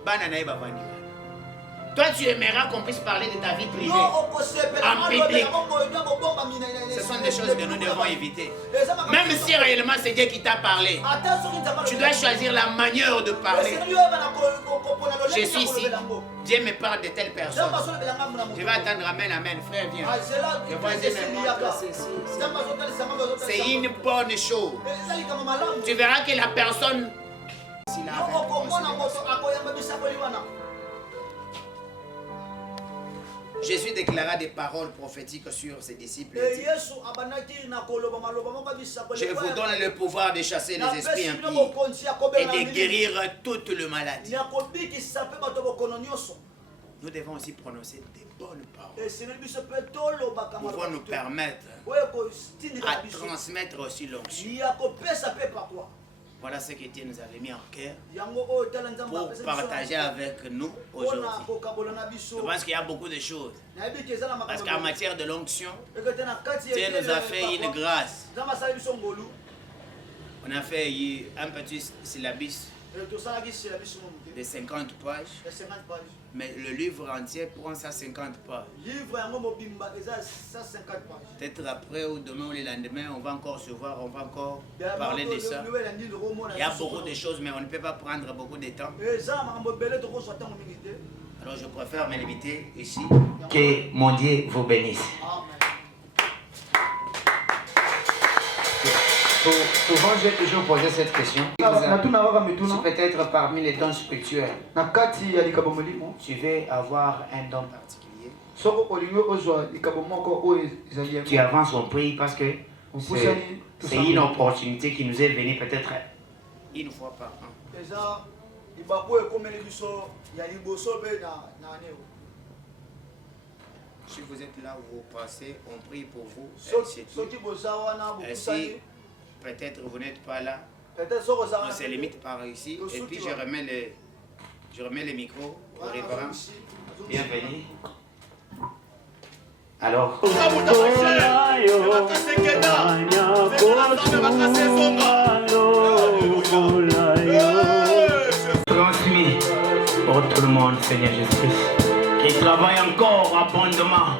bana na ye bavandi. Toi, tu aimeras qu'on puisse parler de ta vie privée. En public. Ce sont des choses que nous devons éviter. Même si réellement c'est Dieu qui t'a parlé, tu dois choisir la manière de parler. Je suis ici. Dieu me parle de telle personne. Je vais attendre amen, amen. Frère, viens. Je vois Dieu me parle. C'est une bonne chose. Tu verras que la personne... s'il a Jésus déclara des paroles prophétiques sur ses disciples. Je vous donne le pouvoir de chasser les esprits impies et de guérir toutes les maladies. Nous devons aussi prononcer des bonnes paroles qui vont nous permettre à transmettre aussi l'onction. Voilà ce que Dieu nous avait mis en cœur pour partager avec nous aujourd'hui. Je pense qu'il y a beaucoup de choses. Parce qu'en matière de l'onction, Dieu nous a fait une grâce. On a fait un petit syllabus de 50 pages. Mais le livre entier prend 150 pages. Peut-être après ou demain ou le lendemain, on va encore se voir, on va encore parler de ça. Il y a beaucoup de choses, mais on ne peut pas prendre beaucoup de temps. Alors je préfère me limiter ici. Que mon Dieu vous bénisse. Souvent, j'ai toujours posé cette question. Si peut-être parmi les dons spirituels, tu veux avoir un don particulier, tu avances au prix parce que c'est une opportunité qui nous est venue peut-être une fois par an. Si vous êtes là où vous passez, on prie pour vous. Ainsi, peut-être vous n'êtes pas là. On se limite par ici. Et puis je remets le micro au révérend. Bienvenue. Alors. Transmis pour tout le monde, Seigneur Jésus-Christ, qui travaille encore abondamment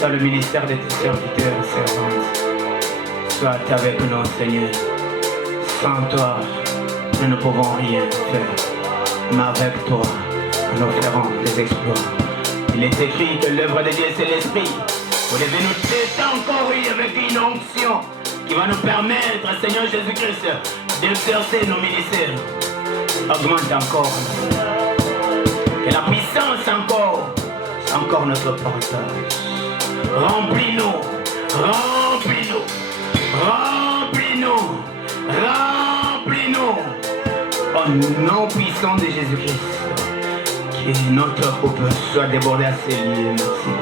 dans le ministère de tes serviteurs et servantes. Sois avec nous, Seigneur. Sans toi, nous ne pouvons rien faire. Mais avec toi, nous ferons des exploits. Il est écrit que l'œuvre de Dieu, c'est l'Esprit. Vous devez nous tester encore avec une onction qui va nous permettre, Seigneur Jésus-Christ, d'exercer nos ministères. Augmente encore. Que la puissance c'est encore notre partage. Remplis-nous, remplis-nous, remplis-nous, remplis-nous. Au nom puissant de Jésus-Christ, que notre coupe soit débordée à ces lieux. Merci.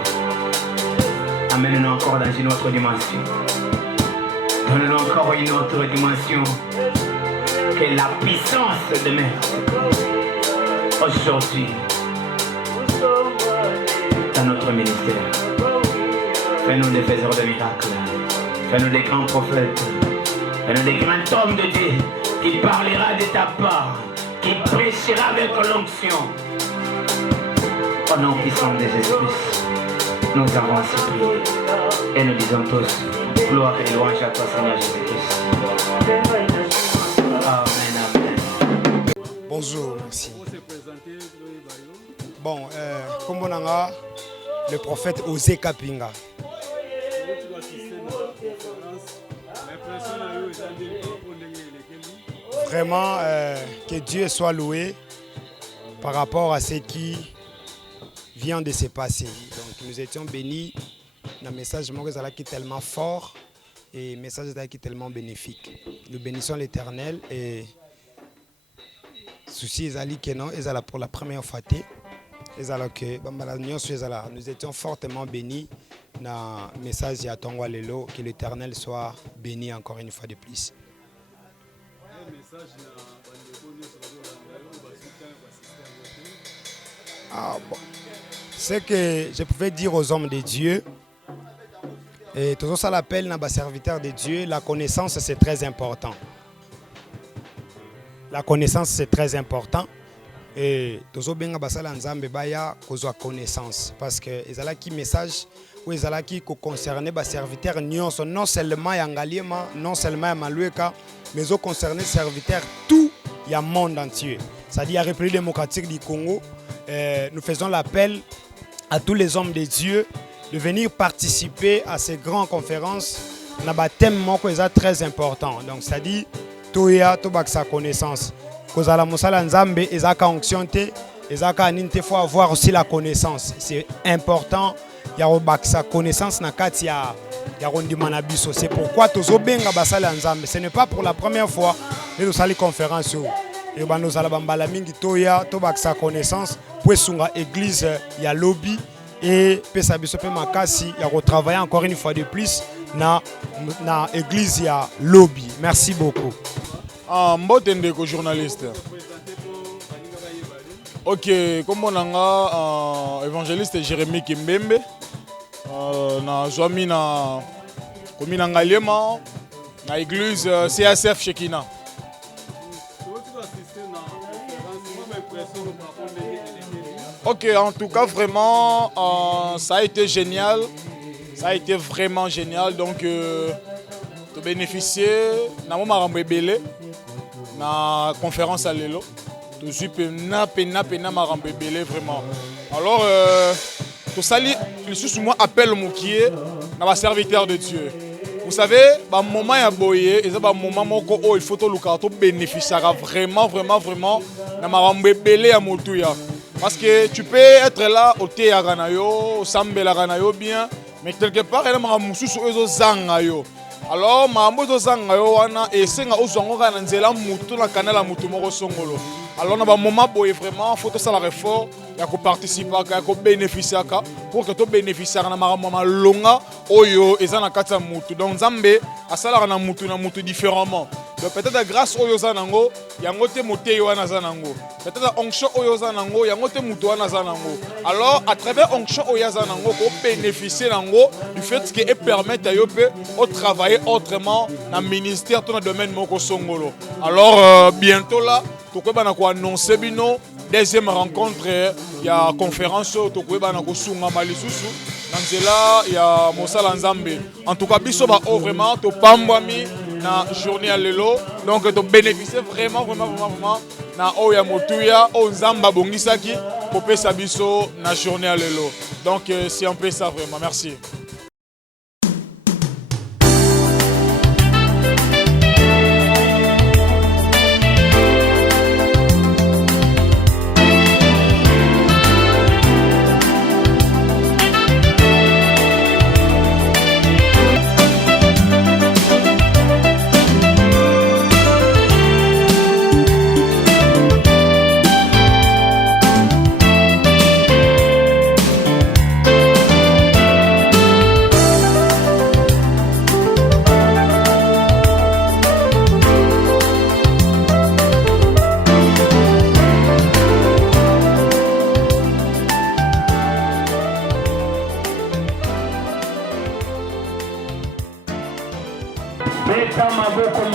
Amène-nous encore dans une autre dimension. Donne-nous encore une autre dimension. Que la puissance demeure aujourd'hui dans notre ministère. Fais-nous des faiseurs de miracles. Fais-nous des grands prophètes. Fais-nous des grands hommes de Dieu qui parlera de ta part, qui prêchera avec l'onction. Au nom puissant de Jésus-Christ, nous avons ainsi prié et nous disons tous gloire et louange à toi, Seigneur Jésus-Christ. Amen, amen. Bonjour, merci. Bon, comme on a le prophète Osé Kapinga. Vraiment, que Dieu soit loué par rapport à ce qui vient de se passer. Donc, nous étions bénis. Le message est tellement fort et le message est tellement bénéfique. Nous bénissons l'Éternel et souci ezali que non, ezala pour la première fois. Nous étions fortement bénis dans le message de Tongwa Lelo, que l'Éternel soit béni encore une fois de plus. Bon. Ce que je pouvais dire aux hommes de Dieu, et tout ça l'appelle dans les serviteurs de Dieu, la connaissance c'est très important. La connaissance c'est très important. Et tout ça bien basala nzambe baya kozwa connaissance parce que ezala ki message ou ezala ki ko concerner ba serviteurs nyonso non seulement ya ngaliema non seulement ya malueka mais au concerner serviteurs tout ya monde entier. C'est-à-dire la République démocratique du Congo, nous faisons l'appel à tous les hommes de Dieu de venir participer à ces grandes conférences dans un thème très important. Donc c'est-à-dire toya tobak sa connaissance. Kozala musala nzambe ezaka onction te ezaka ninte, faut avoir aussi la connaissance. C'est important ya robak sa connaissance na kati ya rondimana biso. C'est pourquoi tozo benga basala nzambe. Ce n'est pas pour la première fois que nous allons conférence et nous allons bambala mingi toya tobak sa connaissance pour sunga église ya lobby et pesa biso pe makasi ya retravailler encore une fois de plus na église ya lobby. Merci beaucoup. Mbote ndeko journaliste. Ok, comme on a évangéliste Jérémy Kimbembe, na Zoami na commune Ngaliema, na église CSF Shekina. Ok, en tout cas vraiment ça a été génial, ça a été vraiment génial. Donc de bénéficier na moma rambebele na conférence à Lelo. Je suis pena marambebele vraiment. Alors tout ça les moi appelle Moukié na ba serviteur de Dieu. Vous savez, bah moment ya boyé et ça bah moment moko il faut to luka to bénéficiera vraiment na marambebele ya motuya. Parce que tu peux être là au thé à Ganayo, au Sambela Ganayo bien, mais quelque part il y a un mususu ezo zangayo. Alors mamoto zangayo wana et senga ozonga na nzela mutu na kanala mutu moko songolo. Alors na ba moment boye vraiment faut to sala effort ya ko participer ya ko bénéficier pour que to bénéficier na mama longa oyo ezana kata mutu. Donc Nzambe asala na mutu différemment. Donc peut-être grâce oyo zanango yango te moteyo wana zanango. Peut-être onction oyo zanango yango te mutu wana zanango. Alors à travers onction oyo zanango ko bénéficier nango du fait que permet à yope au travailler autrement dans le ministère dans le domaine moko songolo. Alors bientôt là to ko bana ko annoncer bino deuxième rencontre ya conférence to ko bana ko sunga malisusu nanzela ya mosala nzambe. En tout cas biso ba vraiment to pambwami na journée à Lelo, donc tu bénéficies vraiment na oya motuya o nzamba bongisaki pour pesa biso na journée à Lelo. Donc c'est un peu ça vraiment. Merci. Beta maboko